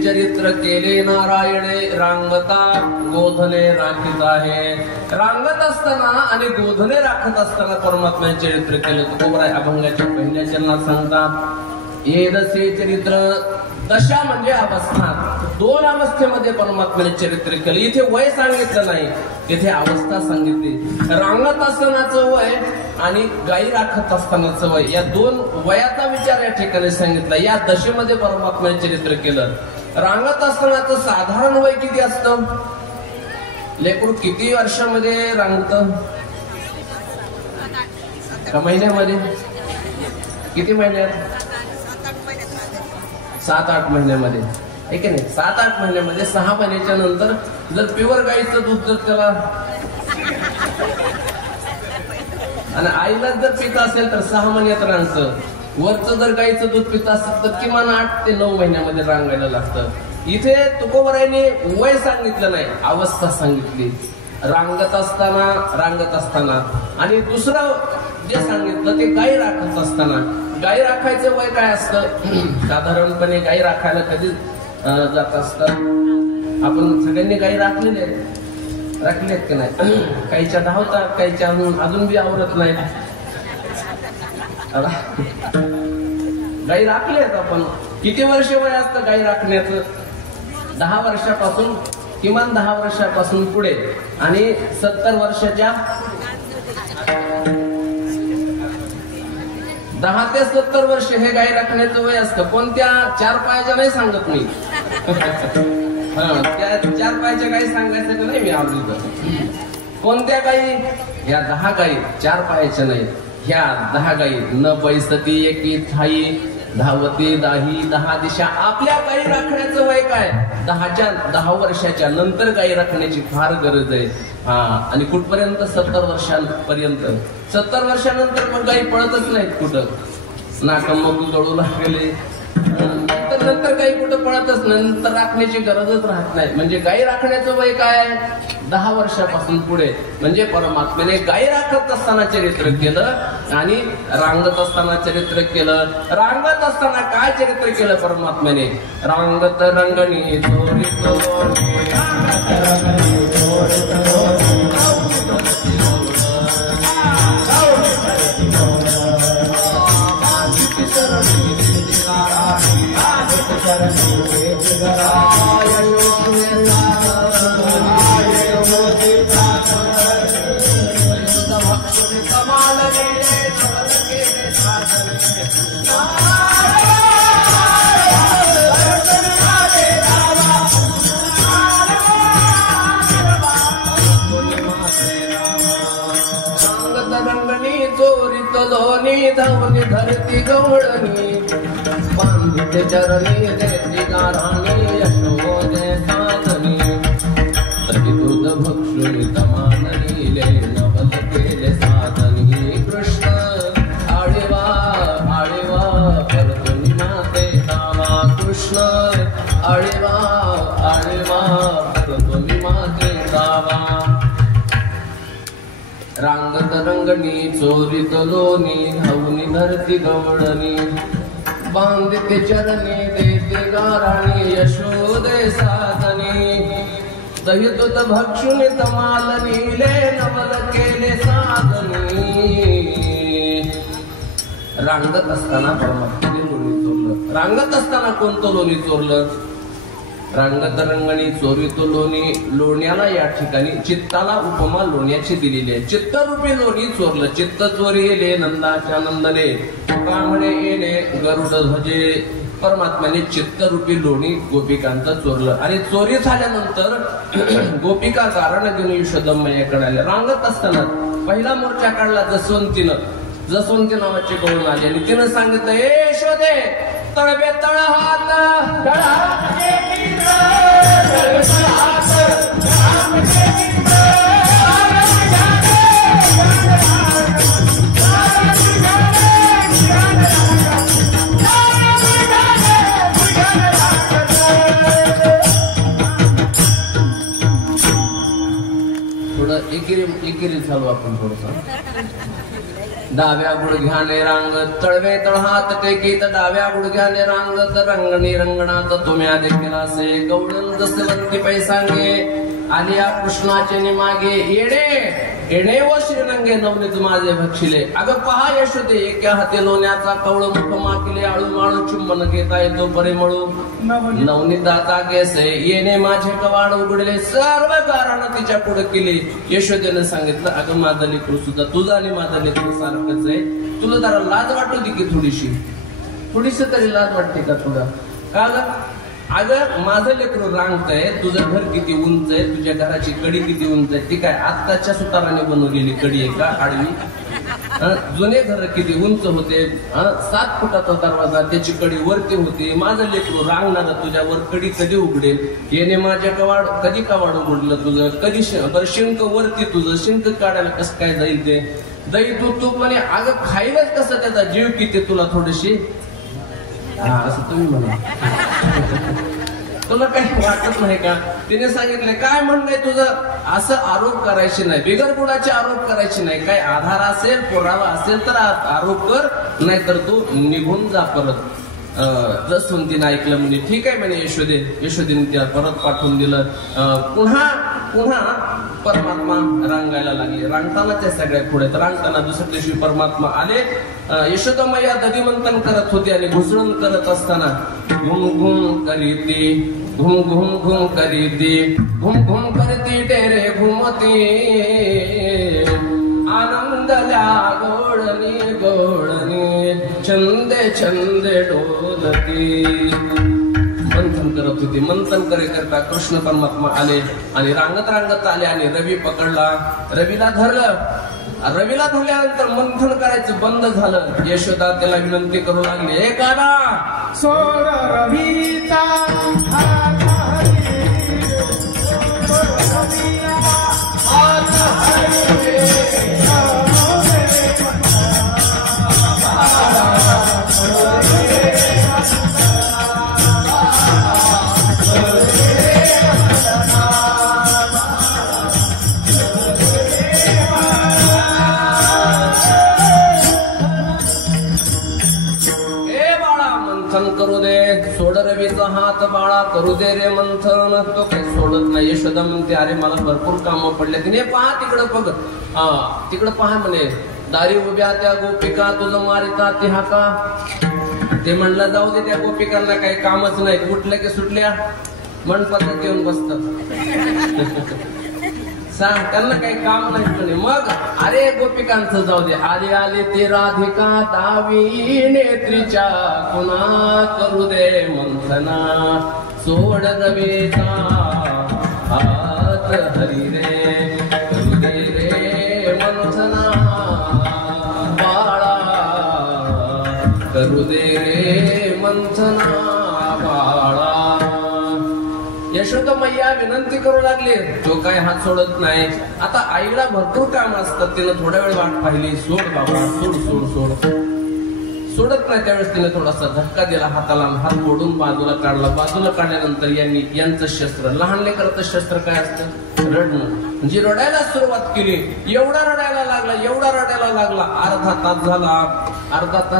चरित्र केले नारायणे रांगता गोधने राखीत आहे. रांगत असताना आणि गोधने राखत असताना परमात्म्याचे चरित्र केले. तुकोबराय अभंगाच्या पहिल्या चरणात सांगतात येदसे चरित्र. दशा म्हणजे अवस्था. 2 अवस्थेमध्ये परमात्म्याने चरित्र केले. इथे वय सांगितलं नाही, तिथे अवस्था सांगितली. रांगत असतानाचं वय आणि गाई राखत असतानाचं वय, या 2 वयाचा विचार या ठिकाणी सांगितला. या दशेमध्ये परमात्म्याने चरित्र केलं. रांगत असतानाचं साधारण वय किती असतं? लेकरू किती वर्षामध्ये रांगत? का महिन्यामध्ये? किती महिन्यात? 7-8 महिन्यामध्ये, आहे की नाही? 7-8 महिन्यामध्ये. 6 महिन्याच्या नंतर जर प्युअर गाईचं दूध जर त्याला आणि आईला जर पित असेल तर 6 महिन्यात रांगतं. वरचं जर गाईचं दूध पित असेल तर किमान 8 ते 9 महिन्यामध्ये रांगायला लागतं. इथे तुकोबरायने वय सांगितलं नाही, अवस्था सांगितली. रांगत असताना. आणि दुसरं जे सांगितलं ते गाई राखत असताना. गाई राखायचं वय काय असतं? साधारणपणे गाई राखायला कधी जात असतं? आपण सगळ्यांनी गाई राखलेत की नाही? काहीच्या धावतात, काहीच्या अजून बी आवरत नाही. गाई राखलेत आपण. किती वर्ष वय असतं गाई राखण्याचं? 10 वर्षापासून, किमान 10 वर्षापासून पुढे. आणि 70 वर्षाच्या 10 ते 70 वर्ष हे गाई राखण्याचं वय असतं. कोणत्या 4 पायाच्या नाही सांगत मी. त्या 4 पायाच्या गाई सांगायचं नाही मी आवडीचं. कोणत्या गाई? या 10 गाई 4 पायाच्या नाही. ह्या 10 गाई. न पैसती एकी ठाई धावती दाही 10 दिशा. आपल्या गायी राखण्याचं वय काय? 10 वर्षाच्या नंतर गायी राखण्याची फार गरज आहे. आणि कुठपर्यंत? 70 वर्षांपर्यंत. 70 वर्षानंतर मग गायी पळतच नाहीत कुठं. नाकामधून गळू लागले नंतर गायी कुठं पळतच, नंतर राखण्याची गरजच राहत नाही. म्हणजे गायी राखण्याचं वय काय? 10 वर्षापासून पुढे. म्हणजे परमात्म्याने गायी राखत असताना चरित्र केलं आणि रांगत असताना चरित्र केलं. रांगत असताना काय चरित्र केलं परमात्म्याने? रांगत रंगणी धावनी धरती गवळणी बांधिते चरणी देती गाराणी यशोदे साधनी तरी दूध भक्षुणी तमाननी ले नवल केले साधनी कृष्ण आळीवा आळीवा करतुनी माते दावा कृष्ण आळीवा आळीवा करतुनी माते दावा रांगत रंगणी चोरीत लोणी धावनी धरती गवळणी बांधिते चरणी देते गाराणी यशोदे साधनी दही दूध भक्षुनी तमालनी ले नवल केले साधनी. रांगत असताना परमात्म्याने लोणी चोरलं. रांगत असताना कोणतं लोणी चोरलं? रांगत रंगणी चोरीतो लोणी. लोण्याला या ठिकाणी चित्ताला उपमा लोण्याची दिलेली आहे. चित्तरूपी लोणी चोरलं. चित्त चोरी येले नंदाच्या नंदने कामणे येणे गरुड ध्वजे. परमात्म्याने चित्तरूपी लोणी गोपिकांचं चोरलं. आणि चोरी झाल्यानंतर गोपिका कारण घेऊन यशोदम्मय्याकडे आल्या. रांगत असताना पहिला मोर्चा काढला जसवंतीनं. जसवंती नावाची कळून आली आणि तिनं सांगितलं, ए यशोदे तळबे तळ हात थोडं एकेरी चालू आपण थोडस. डाव्या गुडघ्याने रांगत तळवे तळहात टेकीत डाव्या गुडघ्याने रांगत रंगणी रंगणात तुम्ही देखील असे गवळण जसवंती पैसांगे आलिया कृष्णाचे निमागे येणे येणे व श्रीरंगे नवनीत माझे भक्षिले. अगं पहा यशोदे एका हाती लोण्याचा कवळ मुख माकिले आळू माळू चुंबन घेता येतो परिमळू नवनीताचा केसे येणे माझे कवाड उघडले. सर्व कारण तिच्या पुढे केली. यशोदेने सांगितलं, अगं माझं लेकरू सुद्धा तुझं आणि माझं लेकरू सारखंच आहे. तुला जरा लाज वाटू दे की थोडीशी तरी लाज वाटते का तुला? का ग? अगं माझं लेकरू रांगतंय. तुझं घर किती उंच आहे, तुझ्या घराची कडी किती उंच आहे, ती काय आत्ताच्या सुताराने बनवलेली कडी आहे का आडवी? जुने घर किती उंच होते. 7 फुटाचा दरवाजा, त्याची कडी वरती होती. माझं लेकरू रांगणार, तुझ्यावर कडी कधी उघडेल? येणे माझ्या कधी कवाड उघडलं तुझं? कधी शिंक वरती तुझं शिंक काढायला कसं काय जाईल ते? दही दूध तूप म्हणे. अगं खाईलच कसं त्याचा जीव किती तुला थोडीशी? असं तुम्ही म्हणा. तुला काही वाटत नाही का? तिने सांगितले, काय म्हणणं तुझं? असं आरोप करायचे नाही, बिगर गुणाचे आरोप करायचे नाही. काय आधार असेल, पुरावा असेल तर आरोप कर, नाहीतर तू निघून जा परत. जसवंतीने ऐकलं म्हणजे ठीक आहे म्हणे यशोदेने त्या परत पाठवून दिलं. पुन्हा परमात्मा रांगायला लागले. रांगताना त्या सगळ्या पुढे रांगताना दुसऱ्या दिवशी परमात्मा आले. यशोदमय्या दधिमंथन करत होती आणि घुसळून करत असताना घुम घुम करीती घुम घुम घुम करीती घुम घुम करती टेरे घुमती आनंदल्या गोडणी गोडणी छंदे छंदे डोलती. मंथन करत होती. मंथन करता कृष्ण परमात्मा आले आणि रांगत आले आणि रवी पकडला. रवीला धरलं रवीला धरल्यानंतर मंथन करायचं बंद झालं. यशोदा त्याला विनंती करू लागली, हे काना सोड रवीचा हात हरी, सोड रवीचा हात हरी, करू दे. सोड रवीचा हात बाळा, करू दे रे मंथन. तो काही सोडत नाही. यशोदा म्हणते, अरे मला भरपूर कामं पडले. तिने पहा तिकडं बघ, तिकडं पहा म्हणे, दारी उभ्या त्या गोपिका तुझं मारिता ती हाका. ते म्हणलं जाऊ दे, त्या गोपिकांना काही कामच नाही, उठल्या की सुटल्या मंडपात येऊन बसतात. सांग त्यांना काही काम नाही म्हणे. मग अरे गोपिकांचं जाऊ दे. आले आले ते राधिका दावी नेत्रीच्या, पुन्हा करू दे मंथना. सोड रवीचा हात हरी रे, करू दे रे मंथना बाळा, करू दे रे मंथना बाळा. यशोदा मैया विनंती करू लागली. तो काय हात सोडत नाही. आता आईला भरपूर काम असतात. तिनं थोड्या वेळ वाट पाहिली. सोड बाबा, सोड सोड सोड. सोडत नाही. त्यावेळेस तिने थोडासा धक्का दिला हाताला. हात मोडून बाजूला काढला. बाजूला काढल्यानंतर यांचं शस्त्र, लहान लेकराचं शस्त्र काय असतं, रडणं. म्हणजे रडायला सुरुवात केली. एवढा रडायला लागला, एवढा रडायला लागला. अर्धा तास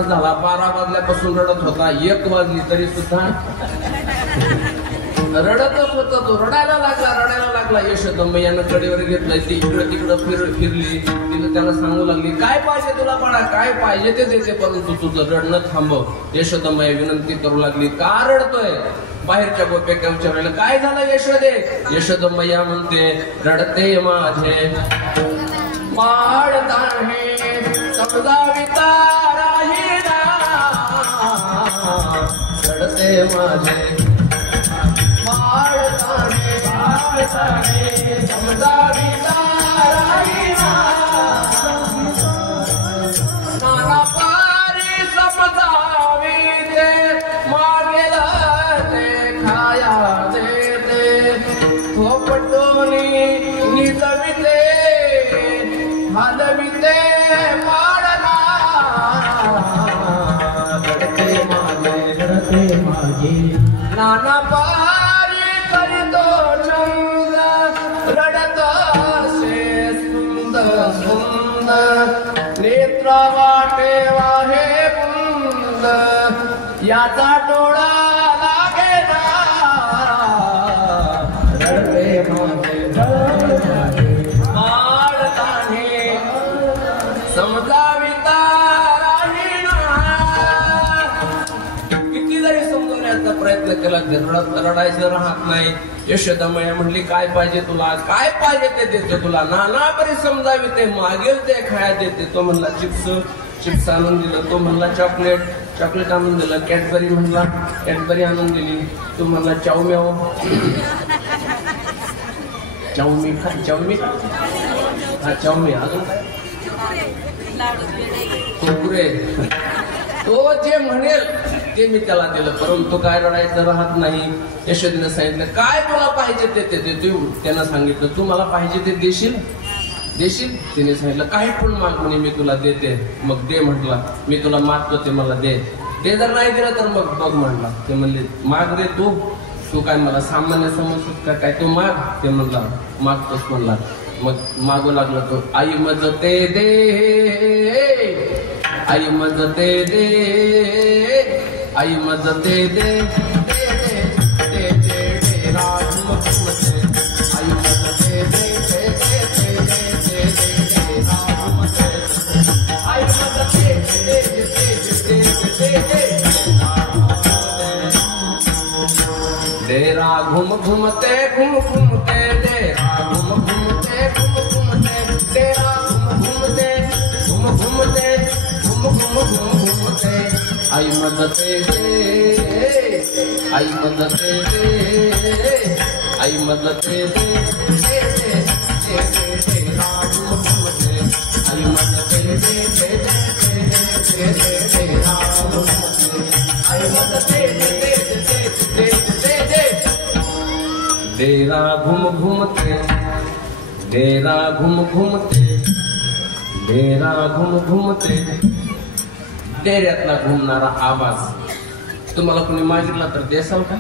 झाला. 12 वाजल्यापासून रडत होता. 1 वाजली तरी सुद्धा रडतच होता. तो रडायला लागला. यशोदा मैयानं कडेवर घेतलाय. ती इकडं तिकडं फिरली. तिने त्याला सांगू लागली, काय पाहिजे तुला बाळा, काय पाहिजे ते देते, परंतु तुझं रडणं थांबव. यशोदा मैया विनंती करू लागली, का रडतोय. बाहेरच्या गोप्या विचारायला, काय झालं यशोदे. यशोदा मैया म्हणते, रडते माझे बाळ आहे, समजाविता राहिला. रडते माझे नाना पारी समजावी ते, मागेल ते खाया देते. थोपटोनी निजविते, हलविते माळना. रडते माझे नाना पारी करीतो चंद, रडत से सुंदर सुंदर. नेत्र वाटे वाहे बुंद, याचा डोळा लागे ना. रडते माझे बाळकाने, समजाविता राहिना. किती जरी समजवण्याचा प्रयत्न केला, रडायचं राहत नाही. यशोदा मैया म्हणली, काय पाहिजे तुला, काय पाहिजे ते देते तुला. नाना बरी समजावी ते, मागेल ते खाया देते. तो म्हणला चिप्स आणून दिलं. तो म्हणला चॉकलेट आणून दिलं. कॅडबरी म्हणला, कॅडबरी आणून दिली. तो म्हणला चाऊमी हा चाऊमी. अजून काय कुरकुरे. तो जे म्हणेल ते मी त्याला दिलं, परंतु काय रडायचं राहत नाही. यशोदेने सांगितलं, काय तुला पाहिजे ते त्यानं सांगितलं, तू मला पाहिजे ते देशील. तिने सांगितलं, काही पण माग म्हणे, मी तुला देते. मग दे म्हटला, मी तुला मागतो ते मला दे. ते जर नाही दिलं तर मग बघ म्हटला. ते म्हणले, माग दे तू काय मला सामान्य समजतोस का काय, तू माग. ते म्हणला, मागतोस म्हणला. मग मागू लागला तो. आई मजते दे, आई मजते दे, आई मजते दे, तेरा घूम घूमते घूम घूमते, तेरा घूम घूमते घूम घूमते, तेरा घूम घूमते घूम घूमते, घूम घूम घूम घूमते. आई मदते दे, आई मदते दे, आई मदते दे, तेरा घूम घूमते, आई डेरा घूम घूमते, डेरा घूम घूमते, डेरा घूम घूमते, डेऱ्यातला घुमणारा आवाज तुम्हाला कोणी मागितला तर देसाल का?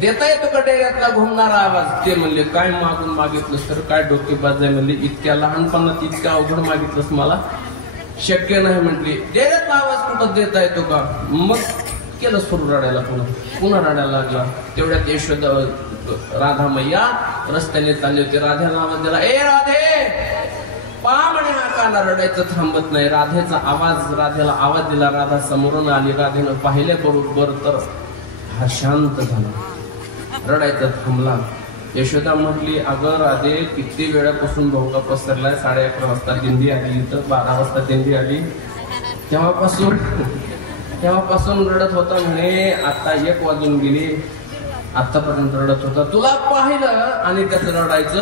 देता येतो का डेऱ्यातला घुमणारा आवाज? ते म्हणले काय मागून मागितलंस तर काय डोकेबाज आहे म्हणले, इतक्या लहानपणात इतक्या अवघड मागितलंस मला शक्य नाही म्हटली. डेऱ्यातला आवाज कुठं देता येतो का? मग केलं सुरू रडायला, पुन्हा रडायला लागला. तेवढ्यात यशोदा राधा मैया रस्त्याने चालली होती. राधेला आवाज दिला, ए राधे पहा म्हणे हा काना रडायचं थांबत नाही. राधेचा आवाज, राधेला आवाज दिला. राधा समोरून आली. राधेनं पाहिले बरोबर तर हा शांत झाला, रडायचं थांबला. यशोदा म्हटली, अगं राधे किती वेळापासून भोवका पसरलाय, 11:30 वाजता दिंडी आली, इथं 12 वाजता दिंडी आली, तेव्हापासून रडत होता म्हणे. आता 1 वाजून गेली, आतापर्यंत रडत होता. तुला पाहिलं आणि त्याचं रडायचं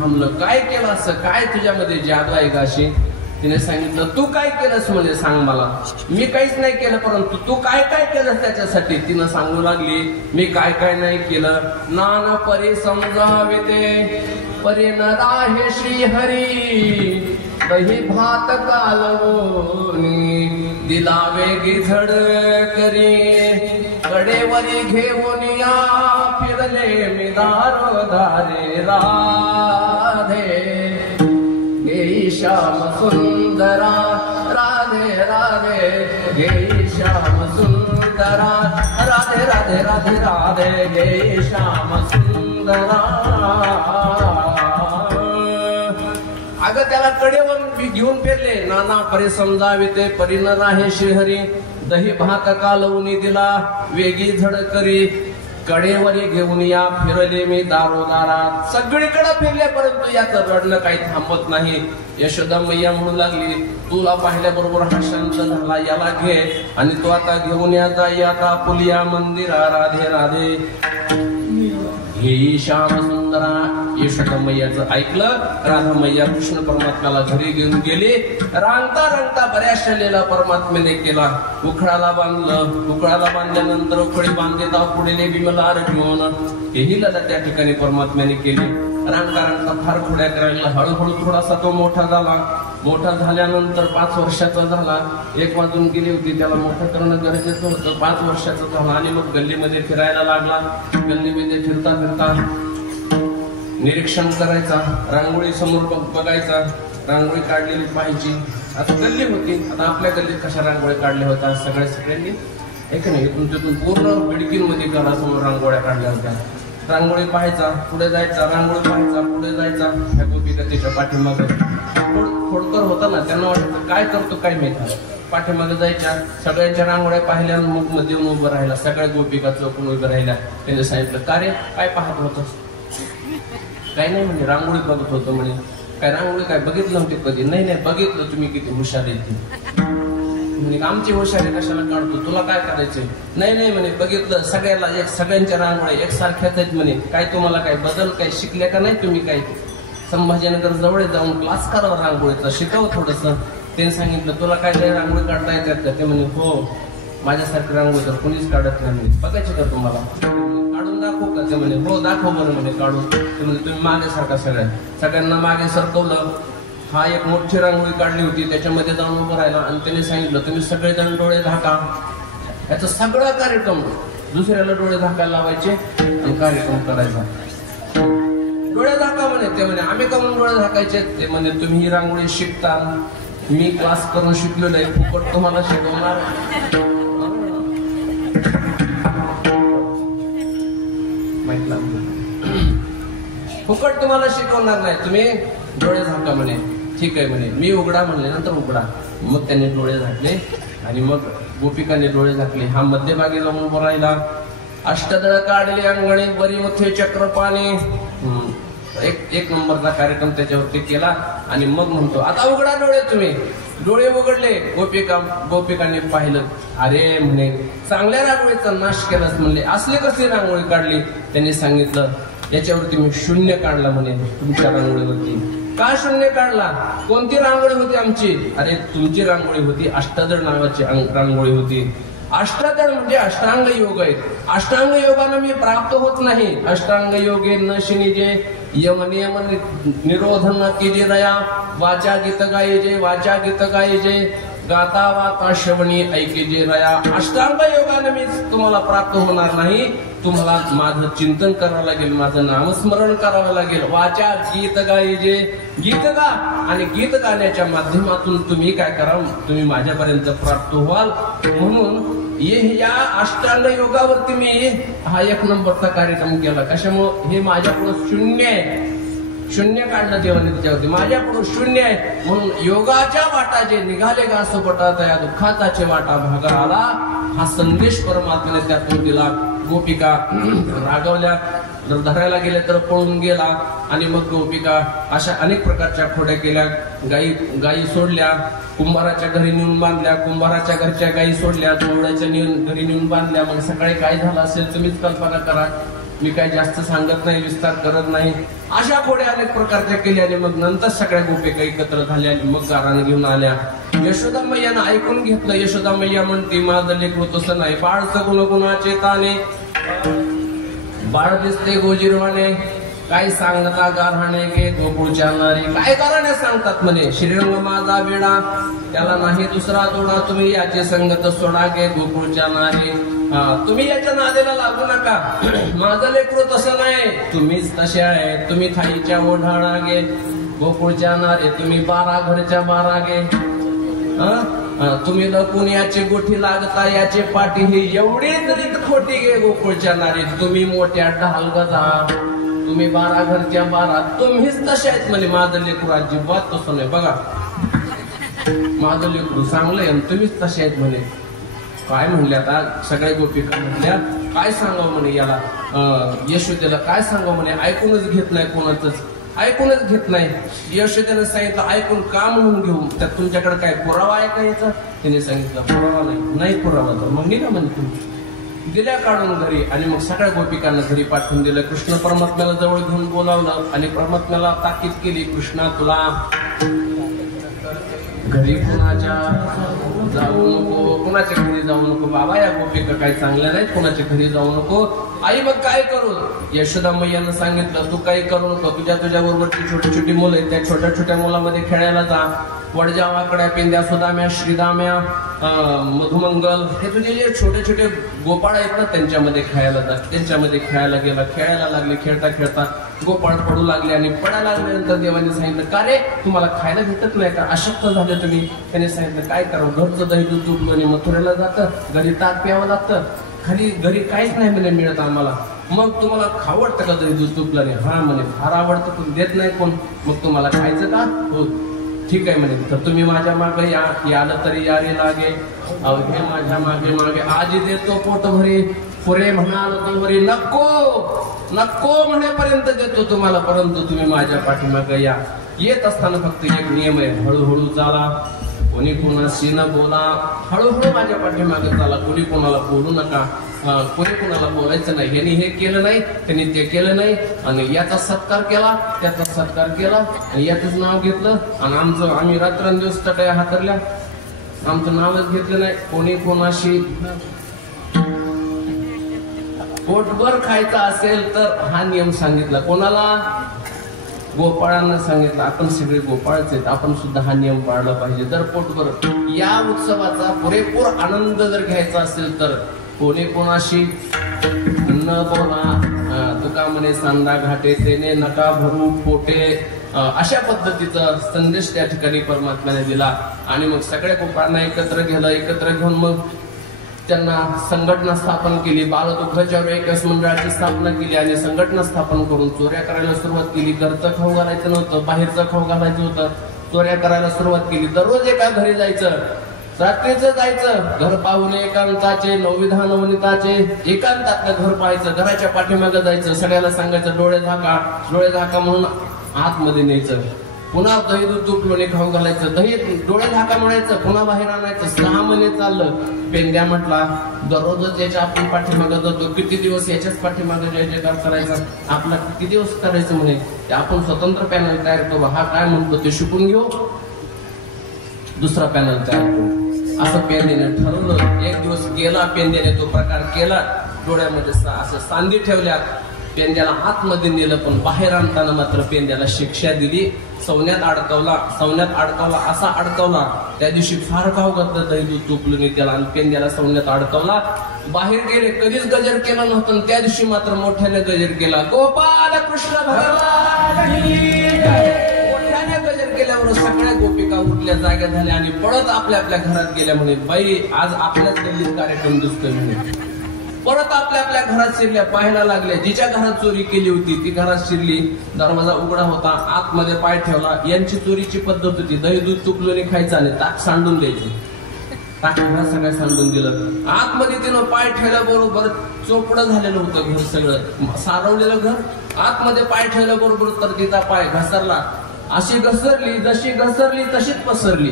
थांबलं. काय केलं असं? काय तुझ्यामध्ये जादू आहे का अशी? तिने सांगितलं, तू काय केलंस म्हणे सांग मला. मी काहीच नाही केलं, परंतु तू काय काय केलं त्याच्यासाठी? तिनं सांगू लागली, मी काय काय नाही केलं. नाना परी समजावे ते परी न राहे श्रीहरी, दही भात कालवोनी दिलावे गिझड करी, कडेवरी घेऊन या फिरले मी दारोदारे राधे, गे श्याम सुंदरा राधे राधे, गे श्याम सुंदरा राधे राधे राधे राधे, गे श्याम सुंदरा. अगं त्याला कडेवर घेऊन फिरले. नाना परी समजावे ते परी न राहे श्रीहरी, दही भात कालवून दिला वेगी झड करी, कडेवरी घेऊन या फिरले मी दारोदारात. सगळीकडे फिरले परंतु याचं रडणं काही थांबत नाही. यशोदा मैया म्हणू लागली, तुला पाहिल्याबरोबर हा शांत झाला, याला घे आणि तू आता घेऊन या, जाई आता पुलिया मंदिरा राधे राधे, हे श्याम सुंदरा. यशोदा मैयाचं ऐकलं. राधा मैया कृष्ण परमात्म्याला घरी घेऊन गेली. रांगता रांगता बऱ्याचशा लीला परमात्म्याने केला. उखळाला बांधलं. उखळाला बांधल्यानंतर उखळी बांधता पुढे विमलार घेऊन हेही लढा त्या ठिकाणी परमात्म्याने केली. रांगता रांगता फार खोड्या करायला. हळूहळू थोडासा तो मोठा झाला. मोठा झाल्यानंतर 5 वर्षाचा झाला. 1 वाजून गेली होती. त्याला मोठं करणं गरजेचं होतं. 5 वर्षाचा झाला आणि मग गल्लीमध्ये फिरायला लागला. गल्लीमध्ये फिरता फिरता निरीक्षण करायचा. रांगोळी समोर बघायचा. रांगोळी काढलेली पाहायची. आता गल्ली होती. आता आपल्या गल्लीत कशा रांगोळी काढल्या होत्या सगळ्यांनी एक नाही. इथून तिथून पूर्ण बिडकींमध्ये घरासमोर रांगोळ्या काढल्या होत्या. रांगोळी पाहायचा, पुढे जायचा, रांगोळी पाहायचा, पुढे जायचा. ह्या गोपिका त्याच्या पाठीमागे खोडकर होता ना, त्यांना वाटतं काय करतो काय माहिती. पाठीमागे जायच्या, सगळ्यांच्या रांगोळ्या पाहिल्या, मग मध्ये येऊन उभं राहिला. सगळ्या गोपिका चौकून उभं राहिल्या. त्यांनी सांगितलं, का रे काय पाहत होतस? काय नाही म्हणे, रांगोळी बघत होतो म्हणे. काय रांगोळी काय बघितलं नव्हती कधी? नाही नाही बघितलं, तुम्ही किती हुशार आहे. म्हणे आमची हुशारी कशाला काढतो, तुला काय करायचंय? नाही नाही म्हणे बघितलं, सगळ्यांच्या रांगोळ्या एकसारख्याच आहेत म्हणे. काय तुम्हाला काय बदल काय शिकल्या का नाही तुम्ही? काय संभाजीनगर जवळ जाऊन क्लास करा रांगोळीचा, शिकव थोडस. त्यांनी सांगितलं, तुला काय काय रांगोळी काढता येतात का? ते म्हणे हो, माझ्यासारखी रांगोळी तर कोणीच काढत नाही. बघायची का तुम्हाला? काढून दाखवू का? ते म्हणे हो दाखव बरं म्हणे काढून. ते म्हणजे तुम्ही मागे सारखा सगळ्यांना मागे सरकवलं. हा एक मोठी रांगोळी काढली होती, त्याच्यामध्ये जाऊन उभं राहिला आणि त्यांनी सांगितलं, तुम्ही सगळेजण डोळे झाका. याचा सगळा कार्यक्रम दुसऱ्याला डोळे झाकायला लावायचे आणि कार्यक्रम करायचा. डोळे झाका म्हणे. ते म्हणे आम्ही का म्हणून डोळे झाकायचे? ते म्हणे तुम्ही ही रांगोळी शिकता, मी क्लास करून शिकलेलो आहे, फुकट तुम्हाला शिकवणार. फुकट तुम्हाला शिकवणार नाही, तुम्ही डोळे झाका म्हणे. ठीक आहे म्हणे. मी उघडा म्हणले नंतर उघडा. मग त्यांनी डोळे झाकले आणि मग गोपिकांनी डोळे झाकले. हा मध्यभागी जाऊन उभा राहिला. अष्टदळ काढले अंगणी, बरी मुथे चक्रपाणी. एक नंबरचा कार्यक्रम त्याच्यावरती केला आणि मग म्हणतो, आता उघडा डोळे तुम्ही. डोळे उघडले. गोपिकांनी पाहिलं. अरे म्हणे चांगल्या रांगोळीचा नाश केलास म्हणले. असले कसे रांगोळी काढली? त्यांनी सांगितलं, याच्यावरती मी शून्य काढला म्हणे तुमच्या रांगोळीवरती. का शून्य काढला? कोणती रांगोळी होती आमची? अरे तुमची रांगोळी होती अष्टादळ नावाची रांगोळी होती. अष्टादळ म्हणजे अष्टांग योग आहेत. अष्टांग योगानं मी प्राप्त होत नाही. अष्टांग योगे न शिनिजे यम नियम निरोध न केली रया वाचा गीत गायजे वाचा गीत गायजे गाता वाता श्रवणी ऐकेजे रया. अष्टांग योगाने मी तुम्हाला प्राप्त होणार नाही. तुम्हाला माझं चिंतन करावं लागेल, माझं नामस्मरण करावं लागेल. वाचा गीत गायजे, गीत गा आणि गीत गाण्याच्या माध्यमातून तुम्ही काय करा, तुम्ही माझ्यापर्यंत प्राप्त व्हाल. म्हणून या अष्टांग योगावरती मी हा 1 नंबरचा कार्यक्रम केला. कशामुळे? हे माझ्यापुढे शून्य आहे. शून्य काढलं देवाने त्याच्यावरती. माझ्यापुढे शून्य आहे म्हणून योगाच्या वाटा जे निघाले गा सोपटात या दुःखाचाचे वाटा भागा आला. हा संदेश परमात्म्याने त्यातून दिला. गोपिका रागवल्या, जर धरायला गेले तर पळून गेला. आणि मग गोपिका अशा अनेक प्रकारच्या खोड्या केल्या. गायी सोडल्या, कुंभाराच्या घरी नेऊन बांधल्या, कुंभाराच्या घरच्या गायी सोडल्या, जोड्याच्या घरी नेऊन बांधल्या. मग सकाळी काय झालं असेल तुम्हीच कल्पना करा. मी काही जास्त सांगत नाही, विस्तार करत नाही. अशा खोड्या अनेक प्रकारच्या केल्या. आणि मग नंतर सगळ्या गोपिका एकत्र झाल्या आणि मग गाराने घेऊन आल्या. यशोदा मैयानं ऐकून घेतलं. यशोदा मैया म्हणते माझं लेकरू तसं नाही. बाळचं गुणगुणाचे ताने, बाळ दिसते गोजिरवाने, काय सांगता गारहाणे गे गोकुळच्या नारी. काय गाराणे सांगतात म्हणे, श्रीरंग माझा वेडा त्याला नाही दुसरा तोडा. तुम्ही याचे संगत सोडा गे गोकुळच्या नारी. तुम्ही याच्या नादेला लागू नका. माझं लेकरू तसं नाही, तुम्हीच तसे आहे. तुम्ही थाईच्या ओढाळा गे गोकुळच्या नारे. तुम्ही 12 घरच्या 12 गे. तुम्ही लपून याची गोठी लागता याचे पाठी. ही एवढीच रीत खोटी गे गोकुळच्या नारी. तुम्ही मोठ्या ढाल गजा, तुम्ही 12 घरच्या 12. तुम्हीच तसे आहेत म्हणे. माझं लेकरू अजिबात तसं नाही. बघा माझं लेकरू चांगलंय आणि तुम्हीच तसे आहेत म्हणे. काय म्हणले आता सगळ्या गोपिका म्हणल्या, काय सांगावं म्हणे याला, यशोदेला काय सांगावं म्हणे. ऐकूनच घेत नाही, कोणाचंच ऐकूनच घेत नाही. यशोदेने सांगितलं ऐकून का म्हणून घेऊ, त्यात तुमच्याकडे काय पुरावा आहे का याचा? त्याने सांगितलं पुरावा नाही पुरावा. तर मग निघा म्हणजे तुम्ही. दिल्या काढून घरी आणि मग सगळ्या गोपिकांना घरी पाठवून दिलं. कृष्ण परमात्म्याला जवळ घेऊन बोलावलं आणि परमात्म्याला ताकीद केली, कृष्णा तुला घरी कुणाच्या जाऊ नको, कुणाच्या घरी जाऊ नको. बाबा या गोपिका काही चांगल्या नाहीत, कुणाच्या घरी जाऊ नको. आई मग काय करू? यशोदा मैयानं सांगितलं तू काही करू नको. तुझ्या बरोबरची छोटी छोटी मुलं आहेत, त्या छोट्या छोट्या मुलामध्ये खेळायला जा. वडजावाकड्या, पेंद्या, सुदाम्या, श्रीदाम्या, मधुमंगल हे तुझे जे छोटे छोटे गोपाळ आहेत ना त्यांच्यामध्ये खेळायला जा. त्यांच्यामध्ये खेळायला गेला, खेळायला लागले. खेळता खेळता गोपाळ पडू लागले आणि पडायला लागल्यानंतर देवाने सांगितलं का रे तुम्हाला खायला भेटत नाही का, अशक्त झाले तुम्ही? त्याने सांगितलं काय करावं, घरचं दही दूध तुटलं आणि मथुरेला जातं, घरी ताक प्यावं लागतं, घरी काहीच नाही म्हणे मिळत आम्हाला. मग तुम्हाला खावं वाटतं का दही दूध तुटलं नाही? हा म्हणे फार आवडतं पण देत नाही कोण. मग तुम्हाला खायचं का? हो ठीक आहे म्हणे. तर तुम्ही माझ्या मागे या, यालं तरी यारे लागे, हे माझ्या मागे मागे आज देतो पोट भरी, पुरे म्हणाल तोवरी नको नको म्हणेपर्यंत देतो तुम्हाला, परंतु तुम्ही माझ्या पाठीमागे या. येत असताना फक्त एक नियम आहे, हळूहळू चाला, कोणी कोणाशी न बोला. हळूहळू माझ्या पाठीमागे चाला, कोणी कोणाला बोलू नका, कोणी कोणाला बोलायचं नाही. यांनी हे केलं नाही, त्यांनी ते केलं नाही, आणि याचा सत्कार केला, त्याचा सत्कार केला, आणि याचंच नाव घेतलं, आणि आम्ही रात्रंदिवस चटया हातरल्या, आमचं नावच घेतलं नाही. कोणी कोणाशी पोटभर खायचा असेल तर हा नियम सांगितला. कोणाला? गोपाळांना सांगितलं. आपण सगळे गोपाळच आहेत, आपण सुद्धा हा नियम पाळला पाहिजे. जर पोटभर या उत्सवाचा पुरेपूर आनंद जर घ्यायचा असेल तर कोणी कोणाशी न बोला. तुका म्हणे सांदा घाटे तेने नका भरू पोटे. अशा पद्धतीचा संदेश त्या ठिकाणी परमात्म्याने दिला. आणि मग सगळ्या गोपाळांना एकत्र घेतलं. एकत्र घेऊन मग त्यांना संघटना स्थापन केली. बालदुग्धाच्या एकाच मंडळाची स्थापना केली आणि संघटना स्थापन करून चोऱ्या करायला सुरुवात केली. घरचं खाऊ घालायचं नव्हतं, बाहेरचं खाऊ घालायचं होतं. चोऱ्या करायला सुरुवात केली. दररोज एका घरी जायचं, रात्रीचं जायचं. घर पाहुणे एकांताचे, नवविधा नवनीताचे, एकांतातलं घर पाहायचं. घराच्या पाठीमागं जायचं, सगळ्याला सांगायचं डोळे झाका म्हणून आतमध्ये न्यायचं. पुन्हा दही दूध तूप लोणी खाऊ घालायचं, दही डोळे झाका म्हणायचं, पुन्हा बाहेर आणायचं. 6 महिने चाललं. पेंद्या म्हटला दररोजच याच्या आपण पाठीमागं जातो, किती दिवस याच्याच पाठीमागं जय जयकार करायचा, आपला किती दिवस करायचं म्हणे. ते आपण स्वतंत्र पॅनल तयार करू, हा काय म्हणतो ते शिकून घेऊ, दुसरा पॅनल तयार करू. असं पेंद्याने ठरवलं. एक दिवस गेला पेंद्याने, तो प्रकार केला. डोळ्यामध्ये असं सांदी ठेवल्या, पेंद्याला आतमध्ये नेलं, पण बाहेर आणताना मात्र पेंद्याला शिक्षा दिली. सवण्यात अडकवला असा अडकवला. त्या दिवशी फार खाऊ घातलं दही दूध तुपलं त्याला आणि पेंद्याला सवण्यात अडकवला. बाहेर गेले, कधीच गजर केला नव्हतं, त्या दिवशी मात्र मोठ्याने गजर केला. गोपाल कृष्ण भगवान मोठ्याने गजर केल्यावर सगळ्या गोपिका उठल्या, जाग्या झाल्या आणि पळत आपल्या घरात गेल्या. म्हणे बाई आज आपल्याच गल्लीत कार्यक्रम दिसतोय म्हणे. परत आपल्या घरात शिरल्या, पाहायला लागल्या. जिच्या घरात चोरी केली होती ती घरात शिरली. दरवाजा उघडा होता, आतमध्ये पाय ठेवला. यांची चोरीची पद्धत होती, दही दूध तुपलोणी खायचं आणि ताक सांडून द्यायची. ताक सगळं सांडून दिलं. आतमध्ये तिनं पाय ठेवल्याबरोबर चोपडं झालेलं होतं घर, सगळं सारवलेलं घर. आतमध्ये पाय ठेवल्याबरोबर तर तिचा पाय घसरला. अशी घसरली, जशी घसरली तशीच पसरली,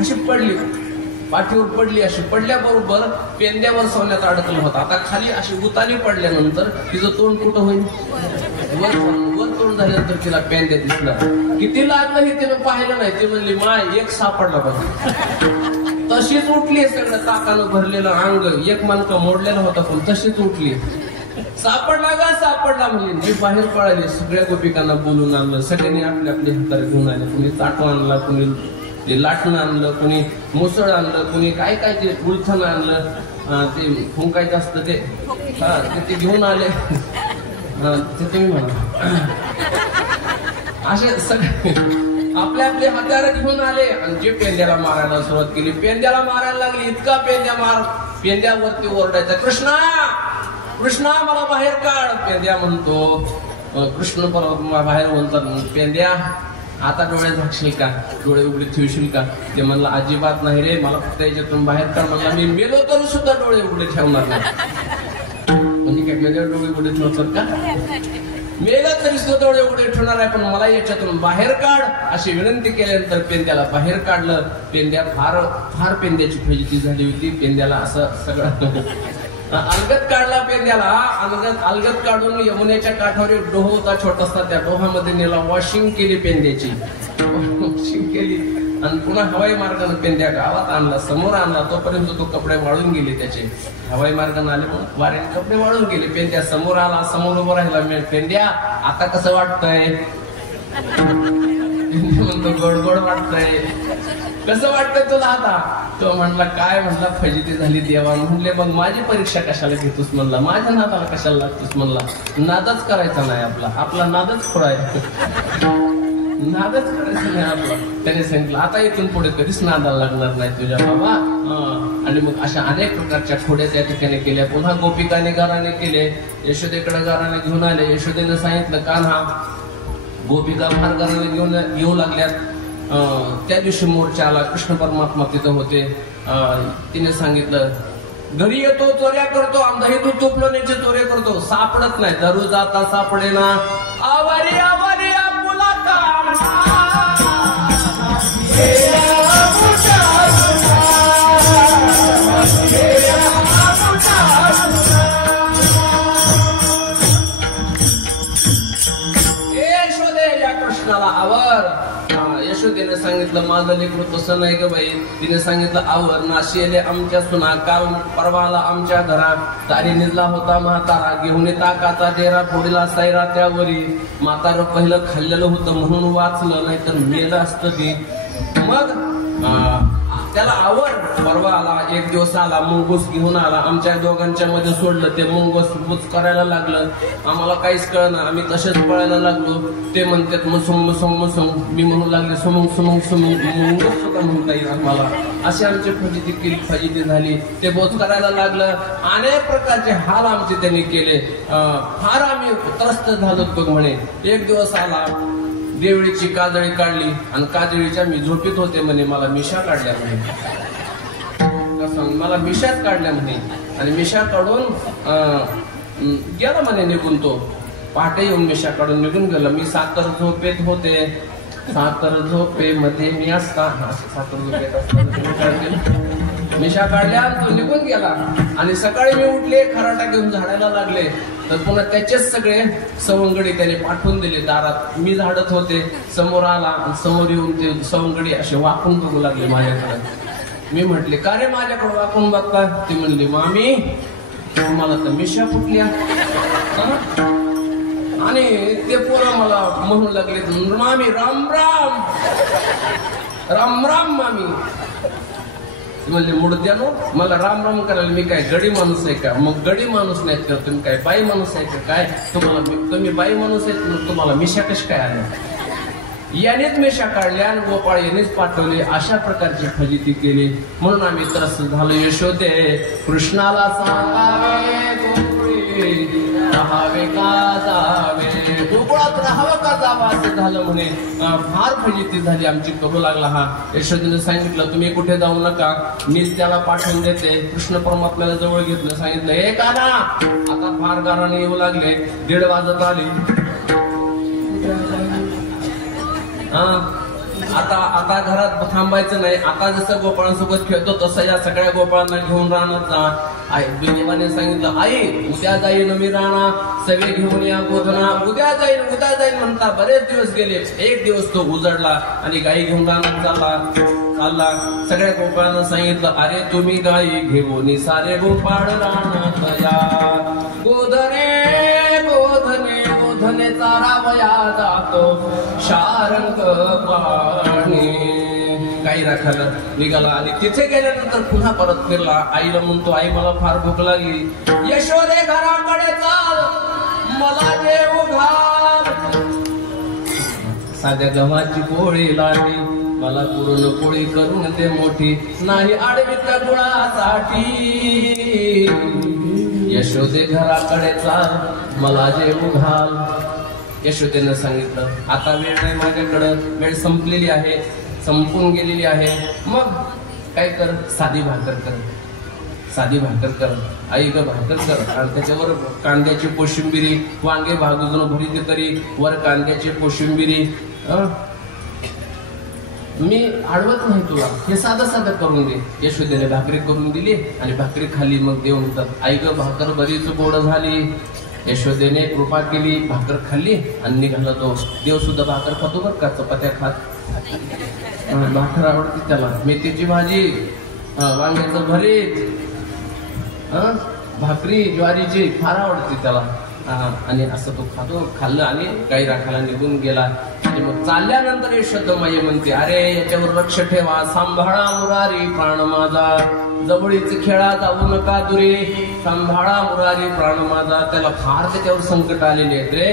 अशी पडली, पाठीवर पडली. अशी पडल्याबरोबर पेंद्यावर सवण्यात अडकलं होतं. आता खाली अशी उतारी पडल्यानंतर तिचं तोंड कुठं होईल, वर तोंड झाल्यानंतर तिला पेंद्या दिसला. किती लागलं हे तिनं पाहिलं नाही. ती म्हणली माय एक सापडला पाहिजे. तशीच उठली, सगळं ताकानं भरलेलं अंग, एक मानका मोडलेला होता पण तशीच उठली. सापडला म्हणजे मी बाहेर पळाली. सगळ्या गोपिकांना बोलून आणलं, सगळ्यांनी आपल्या हाताला घेऊन आले. कुणी चाटू आणला, कुणी ते लाटणं आणलं, कुणी मुसळ आणलं, कुणी काय ते उलथण आणलं, ते फुंकायचं असतं ते घेऊन आले. ते तुम्ही म्हणा, असे सगळे आपल्या हाताला घेऊन आले आणि जे पेंद्याला मारायला सुरुवात केली. पेंद्याला मारायला लागली. इतका पेंद्यावरती ओरडायचा, कृष्णा मला बाहेर काढ. पेंद्या म्हणतो, कृष्ण बाहेर बोलतात. पेंद्या आता डोळे झाकशील का, डोळे उघडे ठेवशील का. ते म्हणलं अजिबात नाही रे, मला फक्त याच्यातून बाहेर काढ. म्हणला मी मेलो तरी सुद्धा डोळे उघडे ठेवणार नाही. म्हणजे काय मेल्या डोळे उघडे ठेवतात का, मेला तरी सुद्धा डोळे उघडे ठेवणार आहे, पण मला याच्यातून बाहेर काढ अशी विनंती केल्यानंतर पेंद्याला बाहेर काढलं. पेंद्या फार पेंद्याची फजिती झाली होती. पेंद्याला असं सगळं अलगत काढला. पेंद्याला अलगत काढून यमुनेच्या काठावर एक डोह होता छोटासा, त्या डोहामध्ये नेला. वॉशिंग केली पेंद्याची, वॉशिंग केली आणि पुन्हा हवाई मार्गाने पेंद्या गावात आणला, समोर आणला. तोपर्यंत तो कपडे वाळून गेले त्याचे. हवाई मार्गाने आले म्हणून वाऱ्याने कपडे वाळून गेले. पेंद्या समोर आला, समोर उभं राहिला. पेंद्या आता कसं वाटतंय, म्हणतो गोड वाटतंय. कसं वाटतंय तुला आता. तो म्हणला काय, म्हणला फजिती झाली देवा. म्हणले मग माझी परीक्षा कशाला घेतोस, म्हणला माझ्या नादाला कशाला लागतोस. म्हणला नादच करायचा नाही, आपला नादच खोडायचा, नादच करायचा नाही आपला. त्याने सांगितलं आता इथून पुढे कधीच नादाला लागणार नाही तुझ्या बाबा. आणि मग अशा अनेक प्रकारच्या खोड्या त्या ठिकाणी केल्या. पुन्हा गोपिकाने गाराने केले, यशोदेकडे गाराने घेऊन आले. यशोदेने सांगितलं कान्हा. गोपिका फार गाराने येऊ लागल्यात. त्या दिवशी मोर्चा आला, कृष्ण परमात्मा तिथं होते. तिने सांगितलं घरी येतो, चोऱ्या करतो, दही दूध तुपलोण्याचे चोऱ्या करतो, सापडत नाही. दररोज आता सापडे ना. आवारी आवारी आपुला यशोदे या कृष्णाला आवर. यशोदेने सांगितलं माझं लेकरू तसं नाही ग बाई. तिने सांगितलं आवर. नाशिले आमच्या सुना, काल परवाला आमच्या घरात तारी निजला होता म्हातारा, घेऊन ताकाचा डेरा फोडला सैरा त्यावरी. म्हातारं पहिलं खाल्लेलं होतं म्हणून वाचलं, नाहीतर मेलं असतं ते. मग त्याला आवड. परवा आला, एक दिवस आला, मुंगूस घेऊन आला. आमच्या दोघांच्या मध्ये सोडलं. ते मुंगूस बुच करायला लागलं. आम्हाला काहीच कळना, आम्ही तसेच पळायला लागलो. ते म्हणतात मुसुम मुसुम मुसुम. मी म्हणू लागले सुमुंग सुमुंग सुमुंग. मुंगूस सुद्धा म्हणता येईल आम्हाला. अशी आमची फजिती झाली. ते बोच करायला लागलं. अनेक प्रकारचे हाल आमचे त्यांनी केले. फार आम्ही त्रस्त झालो बघ म्हणे. एक दिवस आला, देवळीची काजळी काढली आणि काजळीच्या मी झोपीत होते म्हणे. मला मिशा काढल्या म्हणे, मला मिशाच काढल्या म्हणे. आणि मिशा काढून गेला म्हणे निघून तो. पहाटे येऊन मिशा काढून निघून गेला. मी साखर झोपेत होते, साखर झोपेमध्ये मी असता, साखर झोपेत असताना मिशा काढल्या, तो निघून गेला. आणि सकाळी मी उठले, खराटा घेऊन झाडायला लागले, तर पुन्हा त्याचेच सगळे सवंगडी त्याने पाठवून दिले दारात. मी झाडत होते, समोर आला आणि समोर येऊन ते सवंगडी असे वाकून बघू लागले माझ्याकडे. मी म्हटले, का रे माझ्याकडे वाकून बघता? ती म्हणली, मामी मला तर मिशा फुटल्या. आणि ते पोरं मला म्हणू लागले, मामी राम राम राम राम. मामी म्हणले, मुडद्यानो मला राम राम करायला मी काय गडी माणूस आहे का? मग गडी माणूस नाहीत का तुम्ही? काय बाई माणूस आहे का? काय तुम्ही बाई माणूस आहेत, तुम्हाला मिशा कशी काय आल्या? यानेच मिशा काढल्या आणि गोपाळ यानेच पाठवले. अशा प्रकारची फजिती केली. म्हणून आम्ही त्रस्त झालो. यशोदे कृष्णाला सांगावे, गोकुळी राहावे का जावे, गोकुळात राहावं का जावं असं झालं म्हणे. फार फजिती झाली आमची, करू लागला हा. यशोदेने सांगितलं, तुम्ही कुठे जाऊ नका, मीच त्याला पाठवून देते. कृष्ण परमात्म्याला जवळ घेतलं, सांगितलं, हे काना आता फार गाराने येऊ लागले, 1:30 वाजत आली. आता घरात थांबायचं नाही. आता जसं गोपाळांसोबत खेळतो तसं या सगळ्या गोपाळांना घेऊन राहणार जा. आई देवाने सांगितलं, आई उद्या जाईन मी राणा, सगळे घेऊन या गोधना. उद्या जाईन म्हणता बरेच दिवस गेले. एक दिवस तो उजडला आणि गाई घेऊन राहणार चालला. सगळ्या गोपाळांना सांगितलं, अरे तुम्ही गाई घेऊन सारे गोपाळ रानात या. गोधने चारावया जातो शारंग पाणी. गाई राखायला निघाला आणि तिथे गेल्यानंतर पुन्हा परत फिरला. आईला म्हणतो, आई मला फार भूक लागली. यशोदे घराकडे चाल, मला जेवू घाल. साध्या गव्हाची पोळी लाटली, मला पूर्ण पोळी करून दे मोठी, नाही आडवीत गुळासाठी. यशोदे घराकडे चाल, मला जेवू घाल. यशोदेनं सांगितलं, आता वेळ नाही माझ्याकडं, वेळ संपलेली आहे, संपून गेलेली आहे. मग काय कर, साधी भाकर कर. आई ग भाकर कर. आणि त्याच्यावर कांद्याची कोशिंबिरी, वांगे भाजून भरीत करी, वर कांद्याची कोशिंबिरी. मी अडवत नाही तुला, हे साधं करून दे. यशोदेने भाकरी करून दिली आणि भाकरी खाली. मग देव म्हणतात, आई ग भाकर बरीच गोड झाली. यशोदेने कृपा केली, भाकर खाल्ली आणि निघाला तो. देव सुद्धा भाकर खातो बरं का, चपात्या खात. भाकर आवडते त्याला. मेथीची भाजी, वांग्याचं भरीत, भाकरी ज्वारीची फार आवडते त्याला. आणि असं तो खाल्लं आणि गाई राखायला निघून गेला. आणि मग चालल्यानंतर यशोदामाई म्हणते, अरे याच्यावर लक्ष ठेवा, सांभाळा मुरारी प्राण माझा, जवळीच खेळा जाऊ नका दुरी, सांभाळा मुरारी प्राण माझा. त्याला फार त्याच्यावर संकट आलेले आहेत रे,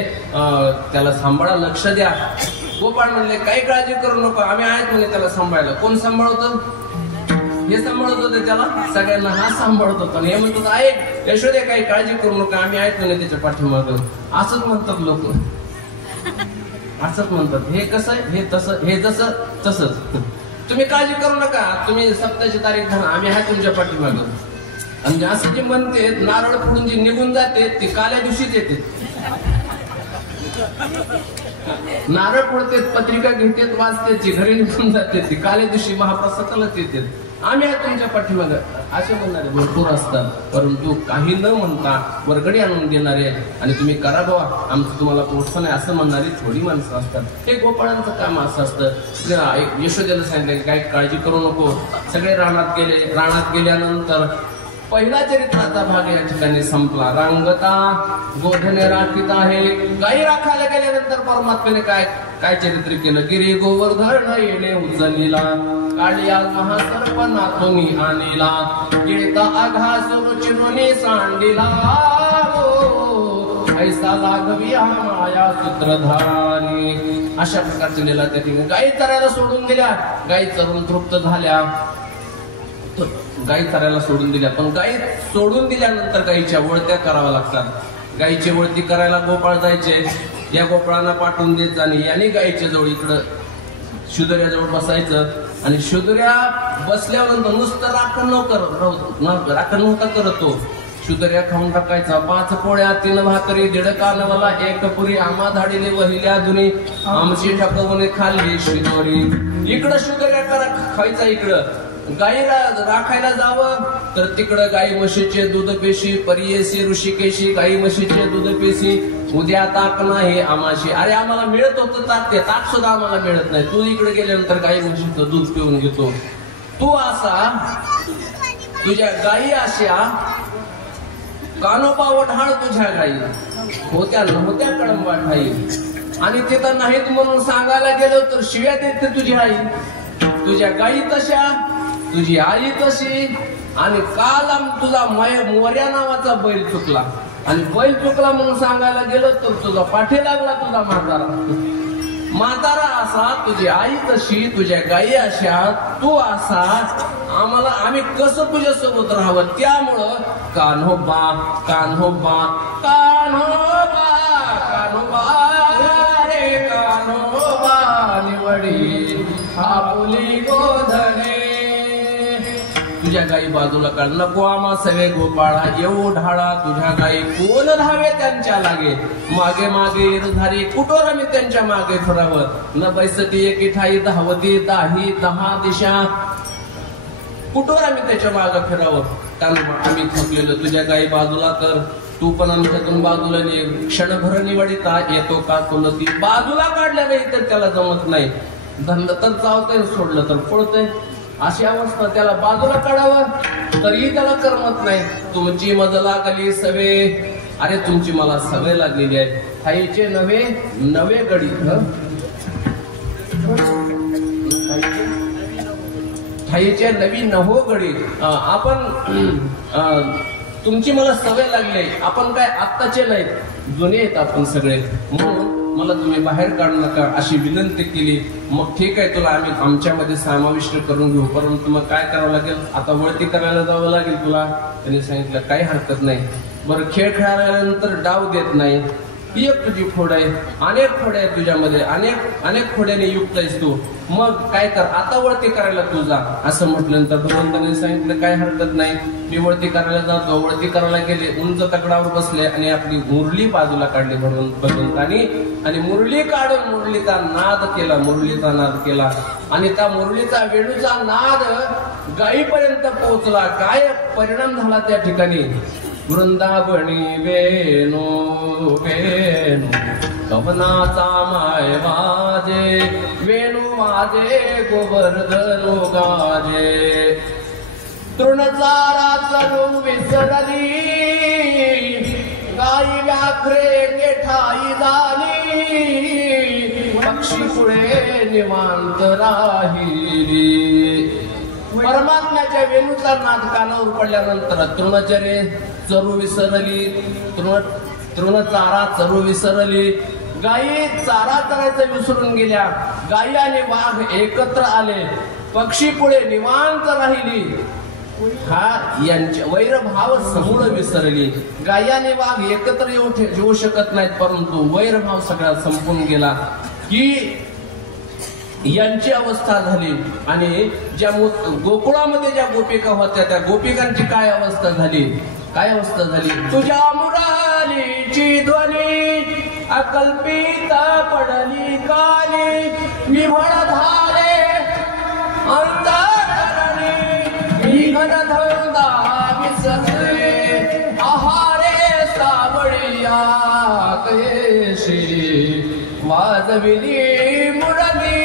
त्याला सांभाळा, लक्ष द्या. गोपाळ म्हणले, काही काळजी करू नको, आम्ही आहेत म्हणे त्याला सांभाळायला. कोण सांभाळवतं? हे सांभाळत होते त्याला, सगळ्यांना हा सांभाळत होता. हे म्हणतात, आहे यशोदे काही काळजी करू नका, आम्ही आहेत म्हणे त्याच्या पाठीमागं. असंच म्हणतात लोक, असंच म्हणतात. हे कसं, हे तसं, हे जसं तसंच. तुम्ही काळजी करू नका, तुम्ही सप्ताची तारीख धरा, आम्ही आहे तुमच्या पाठीमागं. आणि असं जे म्हणते, नारळ फोडून जी निघून जाते ती काल्या दिवशीच येते. नारळ फोडते, पत्रिका घेते, वाचते, घरी निघून जाते, ती काल्या दिवशी महाप्रसादालाच येते. आम्ही आहे तुमच्या पाठीमागं असे म्हणणारे भरपूर असतात. परंतु काही न म्हणता वर्गणी आणून देणारे आणि तुम्ही करा बाबा, आमचं तुम्हाला प्रोत्साहन आहे असं म्हणणारी थोडी माणसं असतात. हे गोपाळांचं काम असं असतं. यशोदेला सांगितलं की काही काळजी करू नको. सगळे रानात गेले. रानात गेल्यानंतर पहिला चरित्राचा भाग या ठिकाणी संपला. रांगता गोधने राखीत आहे. गाई राखायला गेल्यानंतर परमात्म्याने काय चरित्र केलं. गिरी गोवर्धन येणे उचललीला, काळिया महासर्प नाथोनी आणीला, गिळता आघासून चिरुनी सांडीला, ऐसा लागवी माया सूत्रधारी. अशा प्रकारचे लीला त्या ठिकाणी. गाई चरायला सोडून दिल्या, गाई चरून तृप्त झाल्या, गाई चरायला सोडून दिल्या. पण गाई सोडून दिल्यानंतर गाईच्या वळत्या कराव्या लागतात. गाईची वळती करायला गोपाळ जायचे. या गोपाळांना पाठवून देत आणि यांनी गाईच्या जवळ इकडं शुदुऱ्याजवळ बसायचं. आणि शुदुऱ्या बसल्यावर नुसतं राखण नव्हता करत तो, शुदर्या खाऊन टाकायचा. 5 पोळ्या 3 भाकरी 1.5 कानवाला 1 पुरी आम्हा धाडीने वहिल्या दुनी आमची ठाकवणे खाल्ली शिदोरी. इकडं शुदर्या खायचा, इकडं गाईला राखायला जावं तर तिकडं गाई म्हशीचे दूध पेशी परियेसी ऋषिकेशी गाई म्हशीचे दूध पेशी. उद्या ताक नाही आमाशी. अरे आम्हाला मिळत होतं ताक, ते ताक सुद्धा आम्हाला मिळत नाही. तू इकडे गेल्यानंतर गाई म्हशीचं दूध पिऊन घेतो. तू असा तुझ्या गाई अशा कानोबा वढाळ तुझ्या गाई होत्या नव्हत्या कडंबा ठाई. आणि तिथं नाहीत म्हणून सांगायला गेलो तर शिव्या देते तुझी आई. तुझ्या गाई तशा, तुझी आई तशी. आणि काल तुझा मोर्या नावाचा बैल चुकला, आणि बैल चुकला म्हणून सांगायला गेलो तर तुझा पाठी लागला तुझा म्हातारा असा, तुझी आई तशी, तुझ्या गाई अशा, तू असा. आम्हाला आम्ही कसं तुझ्या सोबत राहावं. त्यामुळं कान्होबा कान्होबा कान्होबा कान्होबा रे कान्होबा निवडी आपुली गोधने. तुझ्या गाई बाजूला काढ. नको आम्हा सवे गोपाळा येऊ ढाळा. तुझ्या गाई कोण धावे त्यांच्या लागे. मागे मागे धारी कुठोर आम्ही त्यांच्या मागे फिरावं. न बैसती एकी ठाई धावती 10 दिशा. कुठोर आम्ही त्याच्या मागे फिरावं. कारण आम्ही थकलेलो. तुझ्या गाई बाजूला कर. तू पण आमच्यातून बाजूला ने. क्षणभर निवडिता येतो का तुलती. बाजूला काढल्या नाही तर त्याला जमत नाही. धरलं तर चावतंय, सोडलं तर पळतंय. अशी अवस्था. त्याला बाजूला काढावं तरीही त्याला करमत नाही. तुमची मज लागली सवे. अरे तुमची मला सवय लागलेली आहे. ठाईचे नवे गडी. ठाईचे नवी नहो गडी. आपण तुमची मला सवय लागली. आपण काय आत्ताचे नाहीत, जुने आहेत आपण सगळे. म्हणून मला तुम्ही बाहेर काढू नका अशी विनंती केली. मग ठीक आहे, तुला आम्ही आमच्यामध्ये समाविष्ट करून घेऊ, परंतु मग काय करावं लागेल. आता वळती करायला जावं लागेल तुला. त्यांनी सांगितलं काही हरकत नाही. बरं, खेळ खेळाल्यानंतर डाव देत नाही. एक तुझी खोड आहे, अनेक खोड्या आहेत तुझ्यामध्ये, अनेक खोड्याने युक्त आहेस तू. मग काय कर, आता वळती करायला तू जा. असं म्हटल्यानंतर भगवंतांनी सांगितलं काही हरकत नाही. मी वळती करायला जातो. वळती करायला गेले, उंच तगडावर बसले आणि आपली मुरली बाजूला काढली भगवंतांनी. आणि मुरली काढून मुरलीचा नाद केला. आणि त्या मुरलीचा वेणूचा नाद गायीपर्यंत पोहोचला. काय परिणाम झाला त्या ठिकाणी. वृंदावनी वेणू वेणू कवनाचा माय वाजे. वेणू वाजे गोवर्धनो गाजे. तृणचारा चलू विसरली. गाई व्याघ्रे केठाई झाली. पक्षी पुढे निवांत राहिली. परमात्म्याच्या वेणूचा नाद कानावर पडल्यानंतर तृणचरे चरू विसरली. तृणचारा चरू विसरली. गायी चारा चरायचं विसरून गेल्या. गायी आणि वाघ एकत्र आले. पक्षी पुढे निवांत राहिली. हा यांच्या वैरभाव समूळ विसरली. गायी आणि वाघ एकत्र येऊ शकत नाहीत, परंतु वैरभाव सगळा संपून गेला की यांची अवस्था झाली. आणि ज्या गोकुळामध्ये ज्या गोपिका होत्या त्या गोपिकांची काय अवस्था झाली. तुझ्या मुरालीची ध्वनी अकल्पित पडली काली. विभळ धारे अंतरणी विघन धंदा विसरले. आहारे सावळिया कयेशी वाजविली मुरली.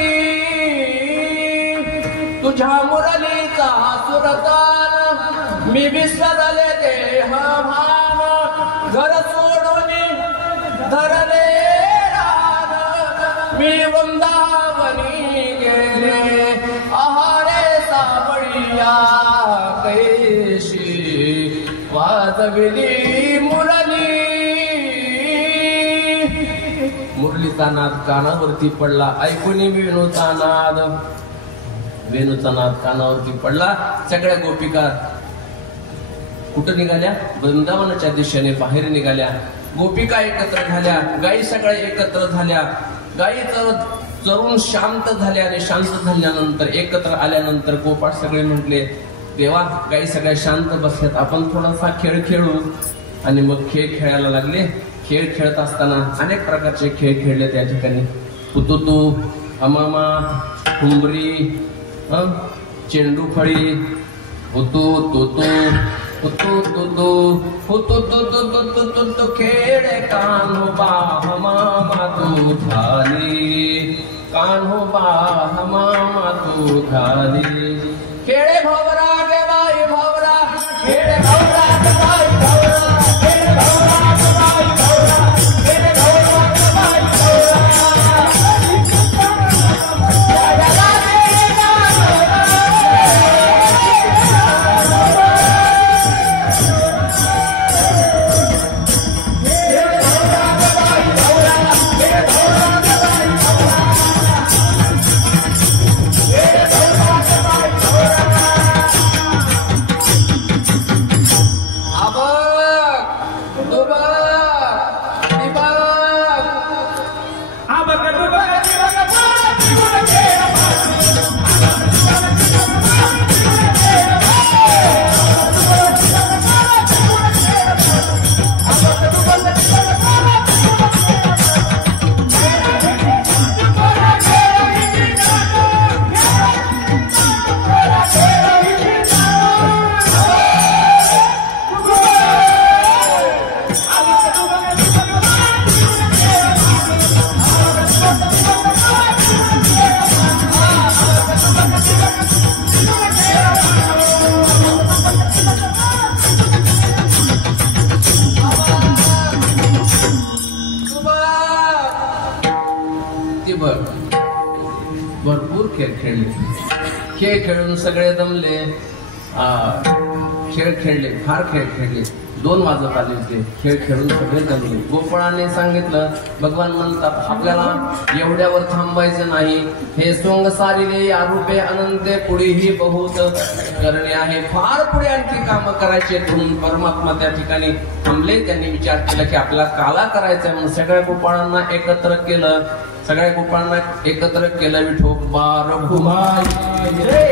तुझ्या मुरलीचा सुरतान मी विसरले देह भाव. घर सोडून धरले रान मी वृंदावनी गेले. आहारे सावळिया कैशी वाजविली मुरली. मुरलीचा नाद कानावरती पडला. ऐकून वेणूचा नाद कानावरती पडला. सगळ्या गोपिका कुठं निघाल्या. वृंदावनाच्या दिशेने बाहेर निघाल्या. गोपिका एकत्र झाल्या. गायी सगळ्या एकत्र झाल्या. गायी चरून शांत झाल्या. आणि शांत झाल्यानंतर एकत्र आल्यानंतर गोपाळ सगळे म्हटले तेव्हा काही सगळ्या शांत बसल्यात, आपण थोडासा खेळ खेळू. आणि मग खेळ खेळायला लागले. खेळ खेळत असताना अनेक प्रकारचे खेळ खेळले त्या ठिकाणी. हुतुतू, अमामा, हुंबरी, चेंडू फळी, हुतू तुतू, हुतू तुतू, हुतू तुतू तुतू तुतू, खेळ कान्होबा हमामा तू झाली, कान्होबा हमामा तू झाली. खेळे भवरा गे बाई भवरा, खेळे भवरा गे बाई भवरा, खेळे भवरा गे बाई भवरा, खेळे भवरा गे बाई भवरा. भरपूर खेळ खेळले. खेळ खेळून सगळे दमले. खेळ खेळले, फार खेळ खेळले. 2 वाजत आले होते. खेळ खेळून सगळे दमले. गोपाळाने सांगितलं, भगवान म्हणतात आपल्याला एवढ्यावर थांबायचं नाही. हे सोंग सारिले या रूपे अनंते पुढेही बहुत करणे आहे. फार पुढे आणखी काम करायचे. म्हणून परमात्मा त्या ठिकाणी थांबले. त्यांनी विचार केला की आपल्याला काला करायचा. म्हणून सगळ्या गोपाळांना एकत्र केलं. सगळ्या गोपाळांना एकत्र केलं. विठोबा रघुमाई जय.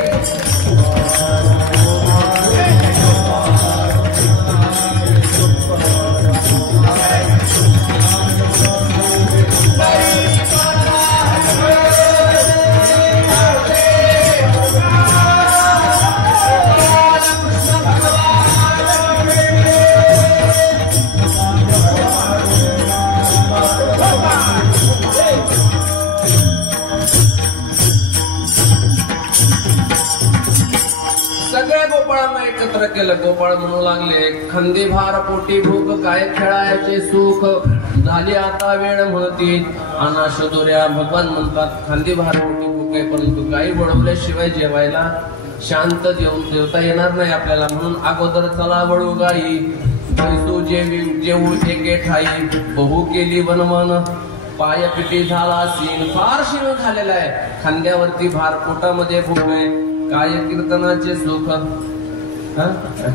एकत्र केलं. गोपाळ म्हणू लागले, खंदी भार पोटी भूक काय खेळायचे सुख झाली आता वेळ म्हणती अनाश दोऱ्या. भगवान म्हणतात खांदी भार पोटी भूक आहे, परंतु गाई वळवल्याशिवाय जेवायला शांत जेवता येणार नाही आपल्याला. म्हणून अगोदर चला वळू गाई, जेवू एके ठाई. बहु केली वनवन पाय पिटी झाला सीन. फार शिन झालेला आहे. खांद्यावरती भार, पोटामध्ये भूक आहे. काय कीर्तनाचे सुख,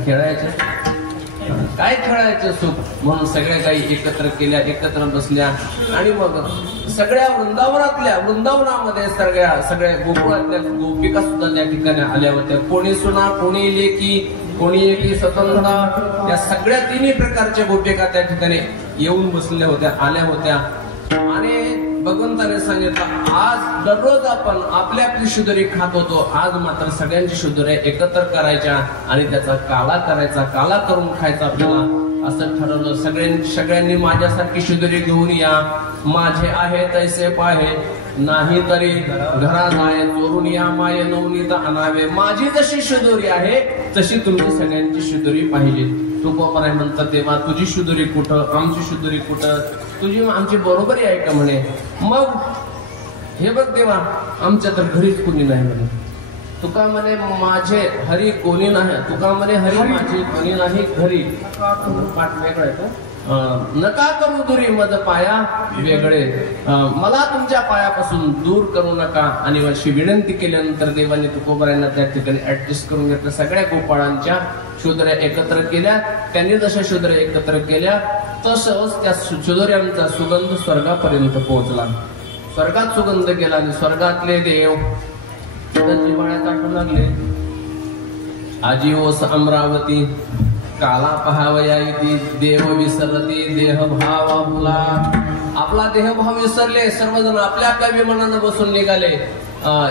खेळायचे काय खेळायचे सुख. म्हणून सगळ्या काही एकत्र केल्या, एकत्र बसल्या. आणि मग सगळ्या वृंदावनामध्ये सगळ्या गोकुळातल्या गोपिका सुद्धा त्या ठिकाणी आल्या होत्या. कोणी सुना, कोणी लेकी, कोणी एकी स्वतंत्र. त्या सगळ्या 3 प्रकारच्या गोपिका त्या ठिकाणी येऊन बसल्या होत्या, आल्या होत्या. आणि भगवंताने सांगितलं, आज दररोज आपण आपली आपली शुद्धरी खात होतो, आज मात्र सगळ्यांची शुद्धऱ्या एकत्र करायच्या आणि त्याचा काला करायचा, काला करून खायचा आपल्याला असं ठरवलं. सगळ्यांनी माझ्यासारखी शुद्धरी घेऊन या. माझे आहे तैसे पाहे, नाही तरी घरा जाय चोरून या. माये नवनीत आणावे. माझी जशी शुद्धरी आहे तशी तुमची सगळ्यांची शुद्धरी पाहिजे. तुकोबाराय म्हणतात, तेव्हा तुझी शुद्धरी कुठं, आमची शुद्धरी कुठं, तुझी आमची बरोबरी आहे का म्हणे. मग हे बघ देवा, आमच्या तर घरीच कोणी नाही म्हणे. तुका म्हणे माझे हरी कोणी नाही. तुका म्हणे हरी माझे कोणी नाही घरी. पाठ वेगळा आहे का. नका करू दुरी मज पाया वेगळे, मला तुमच्या पायापासून दूर करू नका. आणि अशी विनंती केल्यानंतर देवाने तुकोबारायांना त्या ठिकाणी ऍडजस्ट करून घेतलं. सगळ्या गोपाळांच्या शुद्र्या एकत्र केल्या. त्यांनी जशा शुद्र्या एकत्र केल्या तसंच त्या शुद्र्यांचा सुगंध स्वर्गापर्यंत पोहोचला. स्वर्गात सुगंध गेला आणि स्वर्गातले देव जिव्हाळ्यात आठवू लागले. आजीवोस अमरावती काला पहावया इति देव विसरती देहभाव आपला देहभाव विसरले सर्वजण आपल्या आपल्या विमानानं बसून निघाले.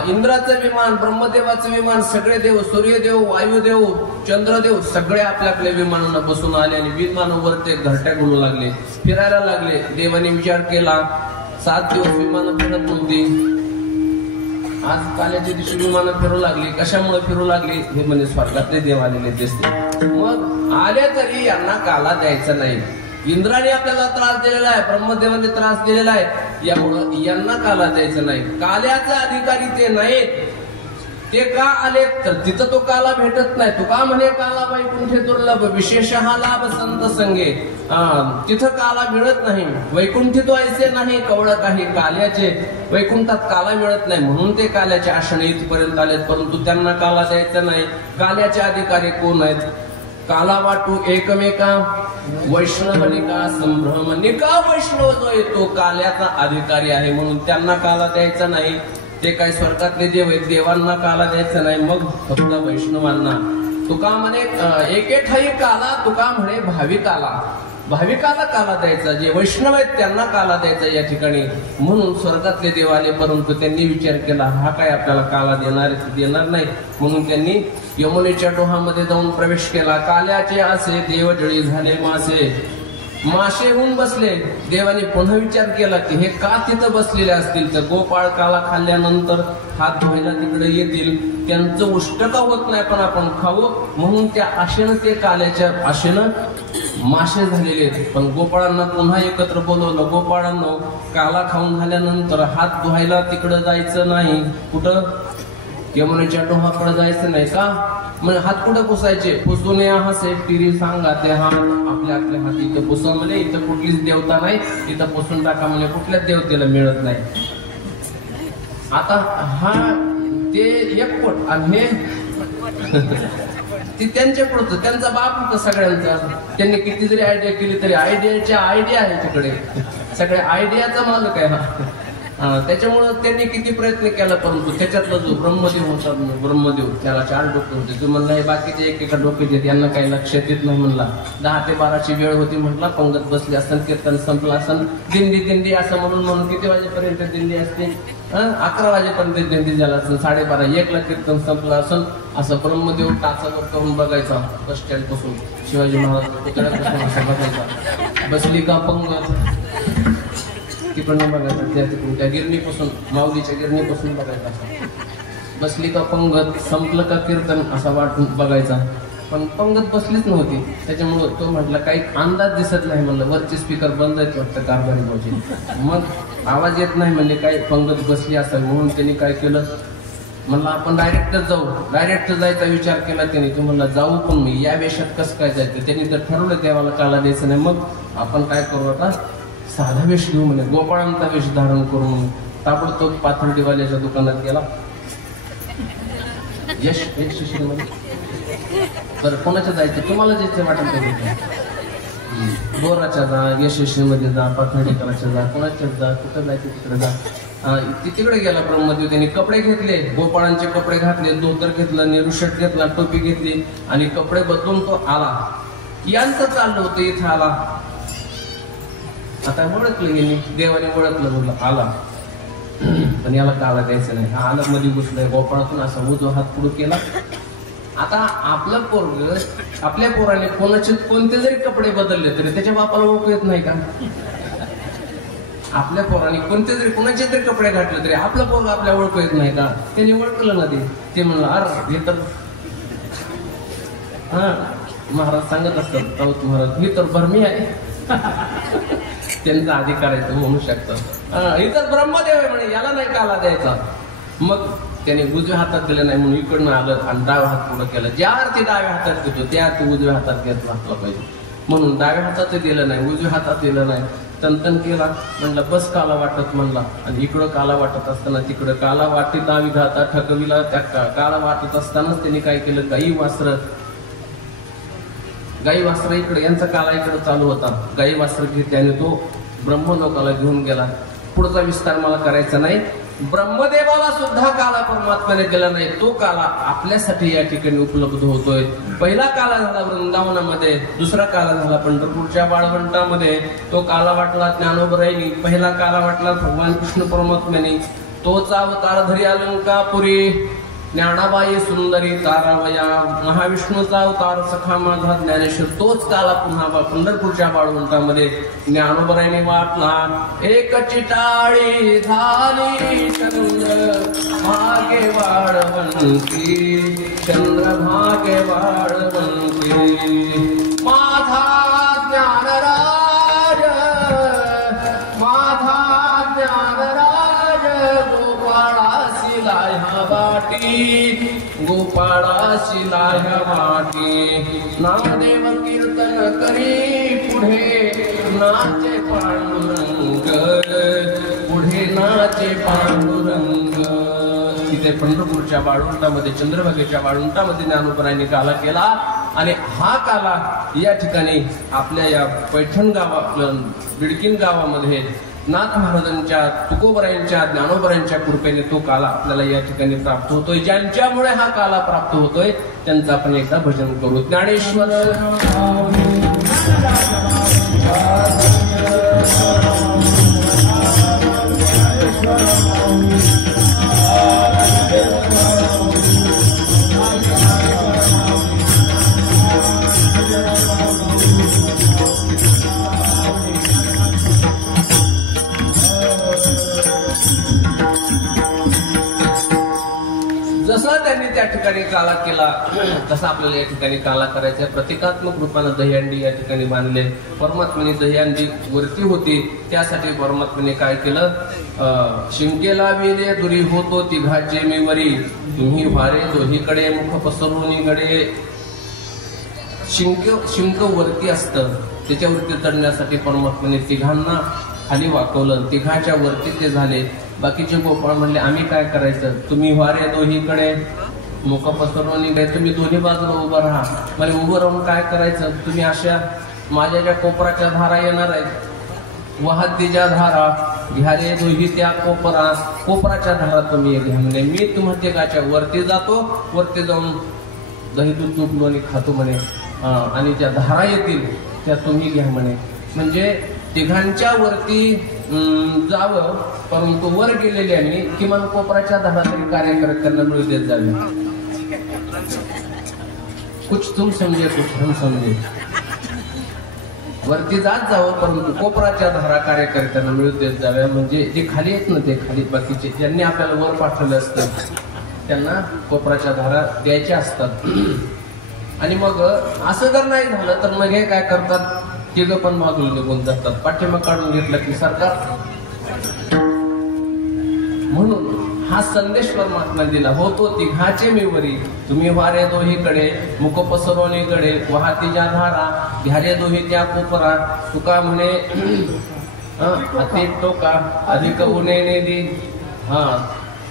इंद्राचं विमान, ब्रह्मदेवाचं विमान, सगळे देव, सूर्यदेव, वायुदेव, चंद्रदेव सगळे आपल्या आपल्या विमानानं बसून आले आणि विमानावर ते घरट्या घुलू लागले, फिरायला लागले. देवाने विचार केला 7 दिवस विमानं फिरत नव्हती, आज काल्याच्या दिवशी विमानं फिरू लागली. कशामुळे फिरू लागली हे म्हणजे स्वर्गातले देव आलेले दिसते. मग आले तरी यांना काला द्यायचा नाही. इंद्राने आपल्याला त्रास दिलेला आहे, ब्रह्मदेवाने त्रास दिलेला आहे, यामुळं यांना काला द्यायचा नाही. काल्याचे अधिकारी ते नाहीत. ते का आले तर तिथं तो काला भेटत नाही. तो का म्हणे काला वैकुंठे दुर्लभ विशेष हा लाभ संत संगे. तिथं काला मिळत नाही. वैकुंठी तो ऐसे नाही कवळ काही काल्याचे. वैकुंठात काला मिळत नाही म्हणून ते काल्याच्या आशने इथपर्यंत आलेत, परंतु त्यांना काला द्यायचा नाही. काल्याचे अधिकारी कोण आहेत? काला वाटू एकमेका वैष्णवनिका संभ्रमनिका. वैष्णव जो आहे तो काल्याचा अधिकारी आहे म्हणून त्यांना काला द्यायचा नाही. ते काही स्वर्गातले देव आहेत, देवांना काला द्यायचा नाही. मग फक्त वैष्णवांना. तुका म्हणे एके ठाई काला, तुका म्हणे भाविकाला. भाविकाला काला द्यायचा, जे वैष्णव आहेत त्यांना काला द्यायचा या ठिकाणी. म्हणून स्वर्गातले देव आले, परंतु त्यांनी विचार केला हा काय आपल्याला काला देणार नाही. म्हणून त्यांनी यमुनेच्या डोहामध्ये जाऊन प्रवेश केला. काल्याचे असे देव जळी झाले मासे. मासे होऊन बसले. देवाने पुन्हा विचार केला की हे का तिथं बसलेले असतील तर गोपाळ काला खाल्ल्यानंतर हात धुवायला तिकडे येतील, त्यांचं उष्ट का होत नाही पण आपण खाऊ म्हणून त्या आशेनं ते काल्याच्या आशेनं मासे झालेले आहेत. पण गोपाळांना पुन्हा एकत्र बोलवलं. गोपाळांनो, काला खाऊन झाल्यानंतर हात धुवायला तिकडं जायचं नाही. कुठं? यमुनेच्या डोहाकडे जायचं नाही का? म्हणजे हात कुठं पुसायचे? पुसून या हसे टिरी सांगा ते हात आपल्या आपल्या हात इथं पुसा म्हणे. इथं कुठलीच देवता नाही, इथं पुसून टाका म्हणे. कुठल्याच देवतेला मिळत नाही. आता हा ते एकपट आणि हे ती त्यांच्या पुढचं त्यांचा बाप होता सगळ्यांचा. त्यांनी किती जरी आयडिया केली तरी आयडिया आहे तिकडे. सगळ्या आयडियाचा मालक आहे हा. त्याच्यामुळं त्यांनी किती प्रयत्न केला परंतु त्याच्यातला जो ब्रह्मदेव होता, ब्रह्मदेव त्याला 4 डोके होते. तो म्हणला हे बाकीचे एकेका डोके देत यांना काही लक्षात येत नाही म्हणला. 10 ते 12ची वेळ होती म्हटला. पंगत बसली असन, कीर्तन संपलं असन, दिंडी असं म्हणून किती वाजेपर्यंत दिंडी असते? 11 वाजेपर्यंत दिंडी झाला असेल. 12:30 1ला कीर्तन संपलं असन. असं ब्रह्मदेव टाचावर करून बघायचा बस स्टँड पासून शिवाजी महाराज पुतळ्यापासून असं बघायचा. बसली का पंगत तिकडनं बघायचं, त्या गिरणीपासून माऊलीच्या गिरणीपासून बघायचा. बसली का पंगत, संपलं का कीर्तन असा वाटून बघायचा. पण पंगत बसलीच नव्हती. त्याच्यामुळं तो म्हटलं काही अंदाज दिसत नाही म्हणलं. वरचे स्पीकर बंद आहेत वाटतं कारभारी भाऊजी. मग आवाज येत नाही म्हणजे काही पंगत बसली असावी म्हणून त्यांनी काय केलं म्हणलं आपण डायरेक्टच जाऊ. डायरेक्ट जायचा विचार केला त्यांनी. तो म्हणला जाऊ पण मी या वेशात कसं काय जायचं? त्यांनी तर ठरवलं देवाला काला द्यायचं नाही. मग आपण काय करू आता साधा वेश घेऊ म्हणे. गोपाळांचा वेश धारण करून ताबडतोब पाथर्डीवाल्याच्या दुकानात गेला. यश बरं कोणाच्या जायचं? तुम्हाला जायचं वाटत नाही. बोराच्या जा, यशस्वीमध्ये जा, पाथर्डीकराच्या जा, कोणाच्याच जा, कुठं जायचं तिकडे जा. तिकडे गेला ब्रह्मदेव. त्यांनी कपडे घेतले, गोपाळांचे कपडे घातले, धोतर घेतलं, नेहरूशर्ट घेतला, टोपी घेतली आणि कपडे बदलून तो आला. यांचं चाललं होतं इथं आला. आता ओळखलं गेली, देवाने ओळखलं म्हणलं आला पण याला काला द्यायचं नाही. हा आलं मध्ये घुसलाय. गोपाळातून असा उजवा हात पुढे केला. आता आपलं पोरग आपल्या पोराने कोणते जरी कपडे बदलले तरी त्याच्या बापाला ओळखू येत नाही का? आपल्या पोराने कोणते जरी कोणाचे तरी कपडे घातले तरी आपलं पोरग आपल्या ओळखू येत नाही का? त्यांनी ओळखलं ना ते म्हणलं अरे हे तर हा महाराज सांगत असतात राऊत महाराज ही तर भरमी आहे. त्यांचा अधिकार आहे तो म्हणू शकतो. इतर ब्रह्मदेव आहे म्हणे याला नाही काला द्यायचा. मग त्याने उजव्या हातात दिलं नाही म्हणून इकडनं आलं आणि डाव्या हात पुढं केला. ज्या अर्थी डाव्या हातात घेतो त्या अर्थी उजव्या हातात घेतला असला पाहिजे म्हणून डाव्या हातात दिलं नाही, उजव्या हातात दिलं नाही. तनतन केला म्हणला बस काला वाटत म्हणला आणि इकडं काला वाटत असताना तिकडं काला वाटीत विधाता ठकविला. त्या काला वाटत असतानाच त्यांनी काय केलं गाई वास्त्र इकडे यांचा काला इकडे चालू होता. गाई वास्त्र घेतल्याने तो ब्रह्मलोकाला घेऊन गेला. पुढचा विस्तार मला करायचा नाही. ब्रह्मदेवाला सुद्धा काला परमात्म्याने दिला नाही, तो काला आपल्यासाठी या ठिकाणी उपलब्ध होतोय. पहिला काला झाला वृंदावनामध्ये, दुसरा काला झाला पंढरपूरच्या वाळवंटामध्ये. तो काला वाटला ज्ञानोबराईनी, पहिला काला वाटला भगवान कृष्ण परमात्म्याने. तोच अवतार धरी अलंकापुरी ज्ञानाबाई सुंदरी तारावया, महाविष्णूचा अवतार सखा माझा ज्ञानेश्वर. तोच काला पुन्हा पंढरपूरच्या वाळवंटामध्ये ज्ञानोबराईने वाटला. एक चिटाळी झाली चंद्र भागे वाळवंटी, चंद्र भागे वाळवंटी. माझा ज्ञानराज, माझा ज्ञानराज गोपाळासी लाह्या वाटी, गोपाळासी लाह्या वाटी. नामदेव कीर्तन करी पुढे नाचे पांडुरंग, पुढे नाचे पांडुरंग. तिथे पंढरपूरच्या वाळवंटामध्ये, चंद्रभागेच्या वाळवंटामध्ये ज्ञानोबरायांनी काला केला. आणि हा काला या ठिकाणी आपल्या या पैठण गावातल्या बिडकीन गावामध्ये नाथ महाराजांच्या, तुकोबरायांच्या, ज्ञानोबरायांच्या कृपेने तो काला आपल्याला या ठिकाणी प्राप्त होतोय. ज्यांच्यामुळे हा काला प्राप्त होतोय त्यांचं आपण एकदा भजन करू. ज्ञानेश्वर जसं त्यांनी त्या ठिकाणी काला केला तसं आपल्याला या ठिकाणी काला करायचा. प्रतिकात्मक रूपानं दहीहंडी या ठिकाणी बांधले. परमात्म्याने दहीहंडी वरती होती, त्यासाठी परमात्म्याने काय केलं, शिंकेला विले दुरी होतो तिघाचे मी वरी, तुम्ही वारे दोहीकडे मुख पसरून गडे. शिंक वरती असतं, त्याच्यावरती चढण्यासाठी परमात्म्याने तिघांना खाली वाकवलं. तिघाच्या वरती ते झाले. बाकीचे गोपाळ म्हणले आम्ही काय करायचं, तुम्ही वारे दोहीकडे मुख पसरवून गडे, तुम्ही दोन्ही बाजूला उभं राहा. म्हणजे उभं राहून काय करायचं, तुम्ही अशा माझ्या ज्या कोपराच्या धारा येणार आहेत, वाहत तिच्या धारा घ्या रे दोही त्या कोपराच्या धारा तुम्ही घ्या. म्हणे मी तुम्हा तिघाच्या वरती जातो, वरती जाऊन दही दूध तुपलो आणि खातो म्हणे, आणि ज्या धारा येतील त्या तुम्ही घ्या म्हणे. म्हणजे तिघांच्या वरती जावं, परंतु वर गेलेल्याने किमान कोपराच्या धारा तरी कार्यकर्त्यांना मिळू देत जावे. कुछ तुम समजे कुछ हम समजे. वरती जात जावं, परंतु कोपराच्या धारा कार्यकर्त्यांना मिळू देत जाव्या. म्हणजे जे खाली आहेत ना, ते खाली बाकीचे ज्यांनी आपल्याला वर पाठवले असतं त्यांना कोपराच्या धारा द्यायच्या असतात. आणि मग असं जर नाही झालं तर मग हे काय करतात, तिघं पण मागून निघून जातात. पाठिंबा काढून घेतला की सरकार. म्हणून हा संदेश परमात्मा दिला होतो तिघाचे मी वरी, तुम्ही वारे दोहीकडे मुख पसरवणीकडे, वाहतीच्या धारा घ्यारे दोही त्या कोपरा. तुका म्हणे अति टोका अधिक उणे नेदी.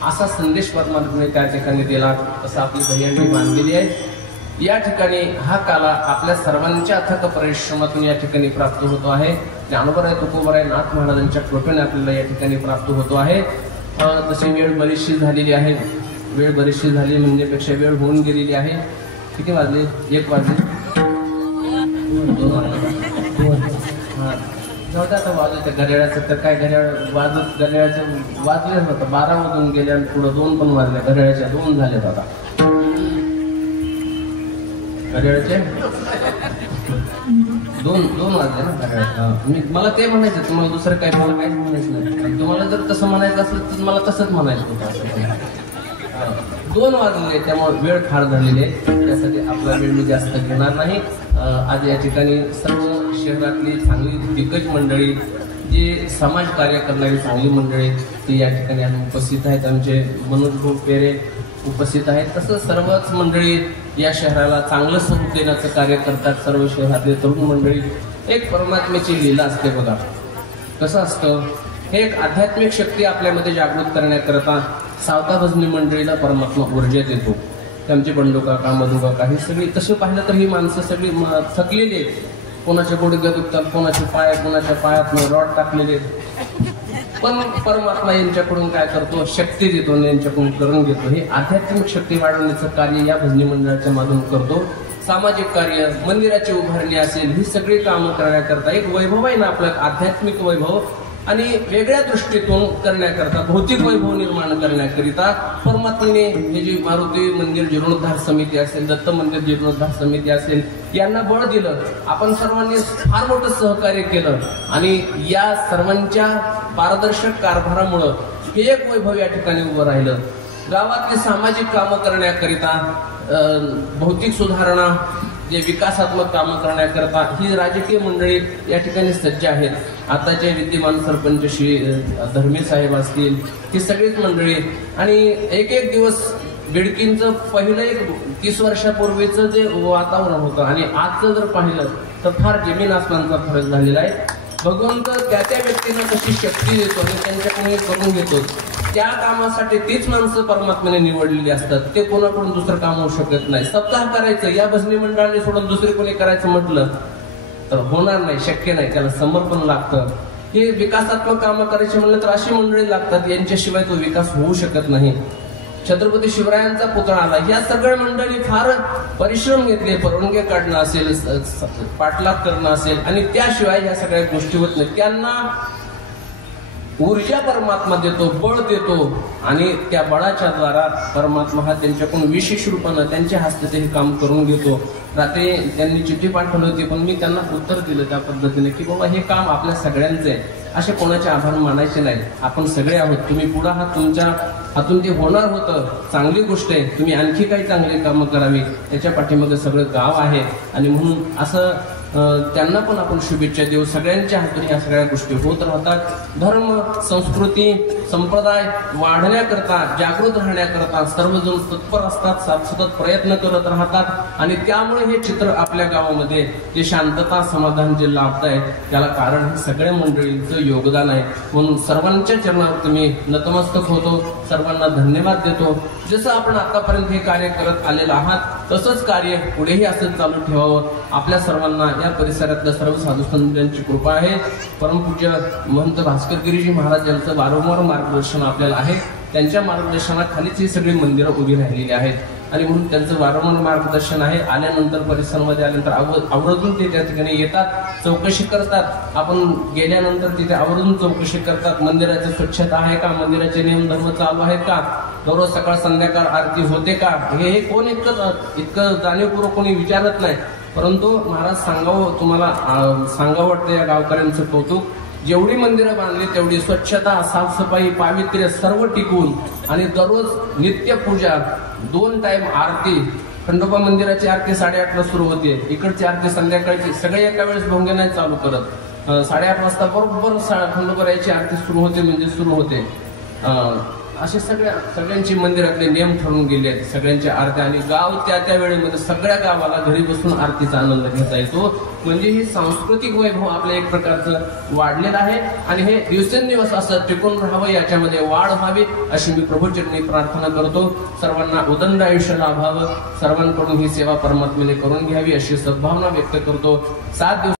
असा संदेश परमात्म्याने त्या ठिकाणी दिला. असं आपली दहीहंडी बांधलेली आहे. या ठिकाणी हा काला आपल्या सर्वांच्या अथक परिश्रमातून या ठिकाणी प्राप्त होतो आहे. ज्ञानोबराय, तुकोबराय, नाथ महाराजांच्या कृपेने आपल्याला या ठिकाणी प्राप्त होतो आहे. तशी वेळ बरीचशी झालेली आहे. वेळ बरीचशी झाली म्हणजेपेक्षा वेळ होऊन गेलेली आहे. किती वाजले? 1 वाजले. जाऊ द्या आता वाजवते घड्याळाचं तर काय, घड्याळाचं वाजले होतं 12 वाजून गेले आणि पुढं 2 पण वाजले. घड्याळाच्या 2 झालेत आता. घड्याळाचे 2 वाजले ना घड्याळ. मला ते म्हणायचं, तुम्हाला दुसरं काय, मला काहीच म्हणायचं नाही. तुम्हाला जर तसं म्हणायचं असलं तर मला तसंच म्हणायचं होतं. 2 वाजले, त्यामुळे वेळ फार झालेली आहे. त्यासाठी आपला वेळ मी जास्त घेणार नाही. आज या ठिकाणी सर्व शहरातली चांगली दिग्गज मंडळी, जी समाज कार्य करणारी चांगली मंडळी ती या ठिकाणी उपस्थित आहेत. आमचे मनोज भाऊ पेरे उपस्थित आहेत. तसं सर्वच मंडळी या शहराला चांगलं स्वरूप देण्याचं कार्य करतात. सर्व शहरातले तरुण मंडळी. एक परमात्म्याची लीला असते बघा. कसं असतं, हे एक आध्यात्मिक शक्ती आपल्यामध्ये जागृत करण्याकरता सावता भजनी मंडळीला परमात्मा ऊर्जा देतो. त्यांचे बंडू काका, मधू काका, ही सगळी तसं पाहिलं तर ही माणसं सगळी थकलेली आहेत. कोणाचे गुडघे दुखतात, कोणाचे पाय, कोणाच्या पायात रॉड टाकलेले. पण परमात्मा यांच्याकडून काय करतो, शक्ती देतो आणि यांच्याकडून करून घेतो. हे आध्यात्मिक शक्ती वाढवण्याचं कार्य या भजनी मंडळाच्या माध्यमातून करतो. सामाजिक कार्य, मंदिराची उभारणी असेल, ही सगळी कामं करण्याकरता एक वैभव आहे ना आपलं, आध्यात्मिक वैभव आणि वेगळ्या दृष्टीतून करण्याकरता, भौतिक वैभव निर्माण करण्याकरिता परमात्म्याने हे जी मारुती मंदिर जीर्णोद्धार समिती असेल, दत्त मंदिर जीर्णोद्धार समिती असेल, यांना बळ दिलं. आपण सर्वांनी फार मोठं सहकार्य केलं आणि या सर्वांच्या पारदर्शक कारभारामुळं हे एक वैभव या ठिकाणी उभं राहिलं. गावातली सामाजिक कामं करण्याकरिता, भौतिक सुधारणा, जे विकासात्मक कामं करण्याकरता ही राजकीय मंडळी या ठिकाणी सज्ज आहेत. आताचे विद्यमान सरपंच श्री धर्मे साहेब असतील, ही सगळीच मंडळी. आणि एक एक दिवस बिडकींचं पहिलं एक 30 वर्षापूर्वीचं जे वातावरण होतं आणि आजचं जर पाहिलं तर फार जमीन आसमानचा फरक झालेला आहे. भगवंत त्या त्या व्यक्तींना कशी शक्ती देतो आणि त्यांच्याकडून करून घेतो. त्या कामासाठी तीच माणसं परमात्म्याने निवडलेली असतात. ते कोणाकडून दुसरं काम होऊ शकत नाही. सप्ताह करायचं या भजनी मंडळाने सोडून दुसरे कोणी करायचं म्हटलं तर होणार नाही, शक्य नाही. त्याला समर्पण लागतं. हे विकासात्मक कामं करायची म्हणलं तर अशी मंडळी लागतात, यांच्याशिवाय तो विकास होऊ शकत नाही. छत्रपती शिवरायांचा पुतळा आला, या सगळ्या मंडळी फार परिश्रम घेतले. परवानगी काढणं असेल, पाठलाग करणं असेल आणि त्याशिवाय या सगळ्या गोष्टी होत नाही. त्यांना ऊर्जा परमात्मा देतो, बळ देतो आणि त्या बळाच्या द्वारा परमात्मा हा त्यांच्याकडून विशेष रूपानं त्यांच्या हस्ते हे काम करून घेतो. रात्री त्यांनी चिठ्ठी पाठवली होती, पण मी त्यांना उत्तर दिलं त्या पद्धतीने की बाबा हे काम आपल्या सगळ्यांचं आहे, असे कोणाचे आभार मानायचे नाही. आपण सगळे आहोत. तुम्ही पुढे आहात, तुमच्या हातून ते होणार होतं, चांगली गोष्ट आहे. तुम्ही आणखी काही चांगली कामं करावी, त्याच्या पाठीमागे सगळं गाव आहे. आणि म्हणून असं त्यांना पण आपण शुभेच्छा देऊ. सगळ्यांच्या हातून या सगळ्या गोष्टी होत राहतात. धर्म, संस्कृती, संप्रदाय वाढण्याकरता, जागृत राहण्याकरता सर्वजण तत्पर असतात, सतत प्रयत्न करत राहतात. आणि त्यामुळे हे चित्र आपल्या गावामध्ये जे शांतता, समाधान जे लाभत आहे, त्याला कारण हे सगळ्या मंडळींचं योगदान आहे. म्हणून सर्वांच्या चरणावर तुम्ही नतमस्तक होतो, सर्वांना धन्यवाद देतो. जसं आपण आतापर्यंत हे कार्य करत आलेलं आहात तसंच कार्य पुढेही असं चालू ठेवावं. आपल्या सर्वांना या परिसरातल्या सर्व साधू संतांची कृपा आहे. परमपूज्य महंत भास्करगिरीजी महाराज यांचं वारंवार मार्गदर्शन आपल्याला आहे. त्यांच्या मार्गदर्शनाखालीच ही सगळी मंदिरं उभी राहिलेली आहेत आणि म्हणून त्यांचं वारंवार मार्गदर्शन आहे. आल्यानंतर परिसरामध्ये आल्यानंतर आवर्जून ते त्या ठिकाणी येतात, चौकशी करतात. आपण गेल्यानंतर तिथे आवर्जून चौकशी करतात. मंदिराची स्वच्छता आहे का, मंदिराचे नियम धर्म चालू आहेत का, दररोज सकाळ संध्याकाळ आरती होते का, हे कोण इतकं जाणीवपूर्वक कोणी विचारत नाही. परंतु महाराज तुम्हाला सांगावं वाटतं या गावकऱ्यांचं कौतुक. जेवढी मंदिरं बांधली तेवढी स्वच्छता, साफसफाई, पावित्र्य सर्व टिकून आणि दररोज नित्य पूजा, 2 टाइम आरती. खंडोबा मंदिराची आरती 8:30ला सुरू होते, इकडची आरती संध्याकाळची. सगळे एका वेळेस भोंगे नाही चालू करत. 8:30 वाजता बरोबर खंडोबाची आरती सुरू होते म्हणजे सुरू होते. असे सगळ्यांची मंदिरातले नियम ठरवून गेले आहेत. सगळ्यांच्या आरत्या आणि गाव त्या वेळेमध्ये सगळ्या गावाला घरी बसून आरतीचा आनंद घेता येतो. म्हणजे हे सांस्कृतिक वैभव आपलं एक प्रकारचं वाढलेलं आहे आणि हे दिवसेंदिवस असं टिकून राहावं, याच्यामध्ये वाढ व्हावी अशी मी प्रभूचरणी प्रार्थना करतो. सर्वांना उदंड आयुष्य लाभावं, सर्वांकडून ही सेवा परमात्म्याने करून घ्यावी अशी सद्भावना व्यक्त करतो. 7 दिवस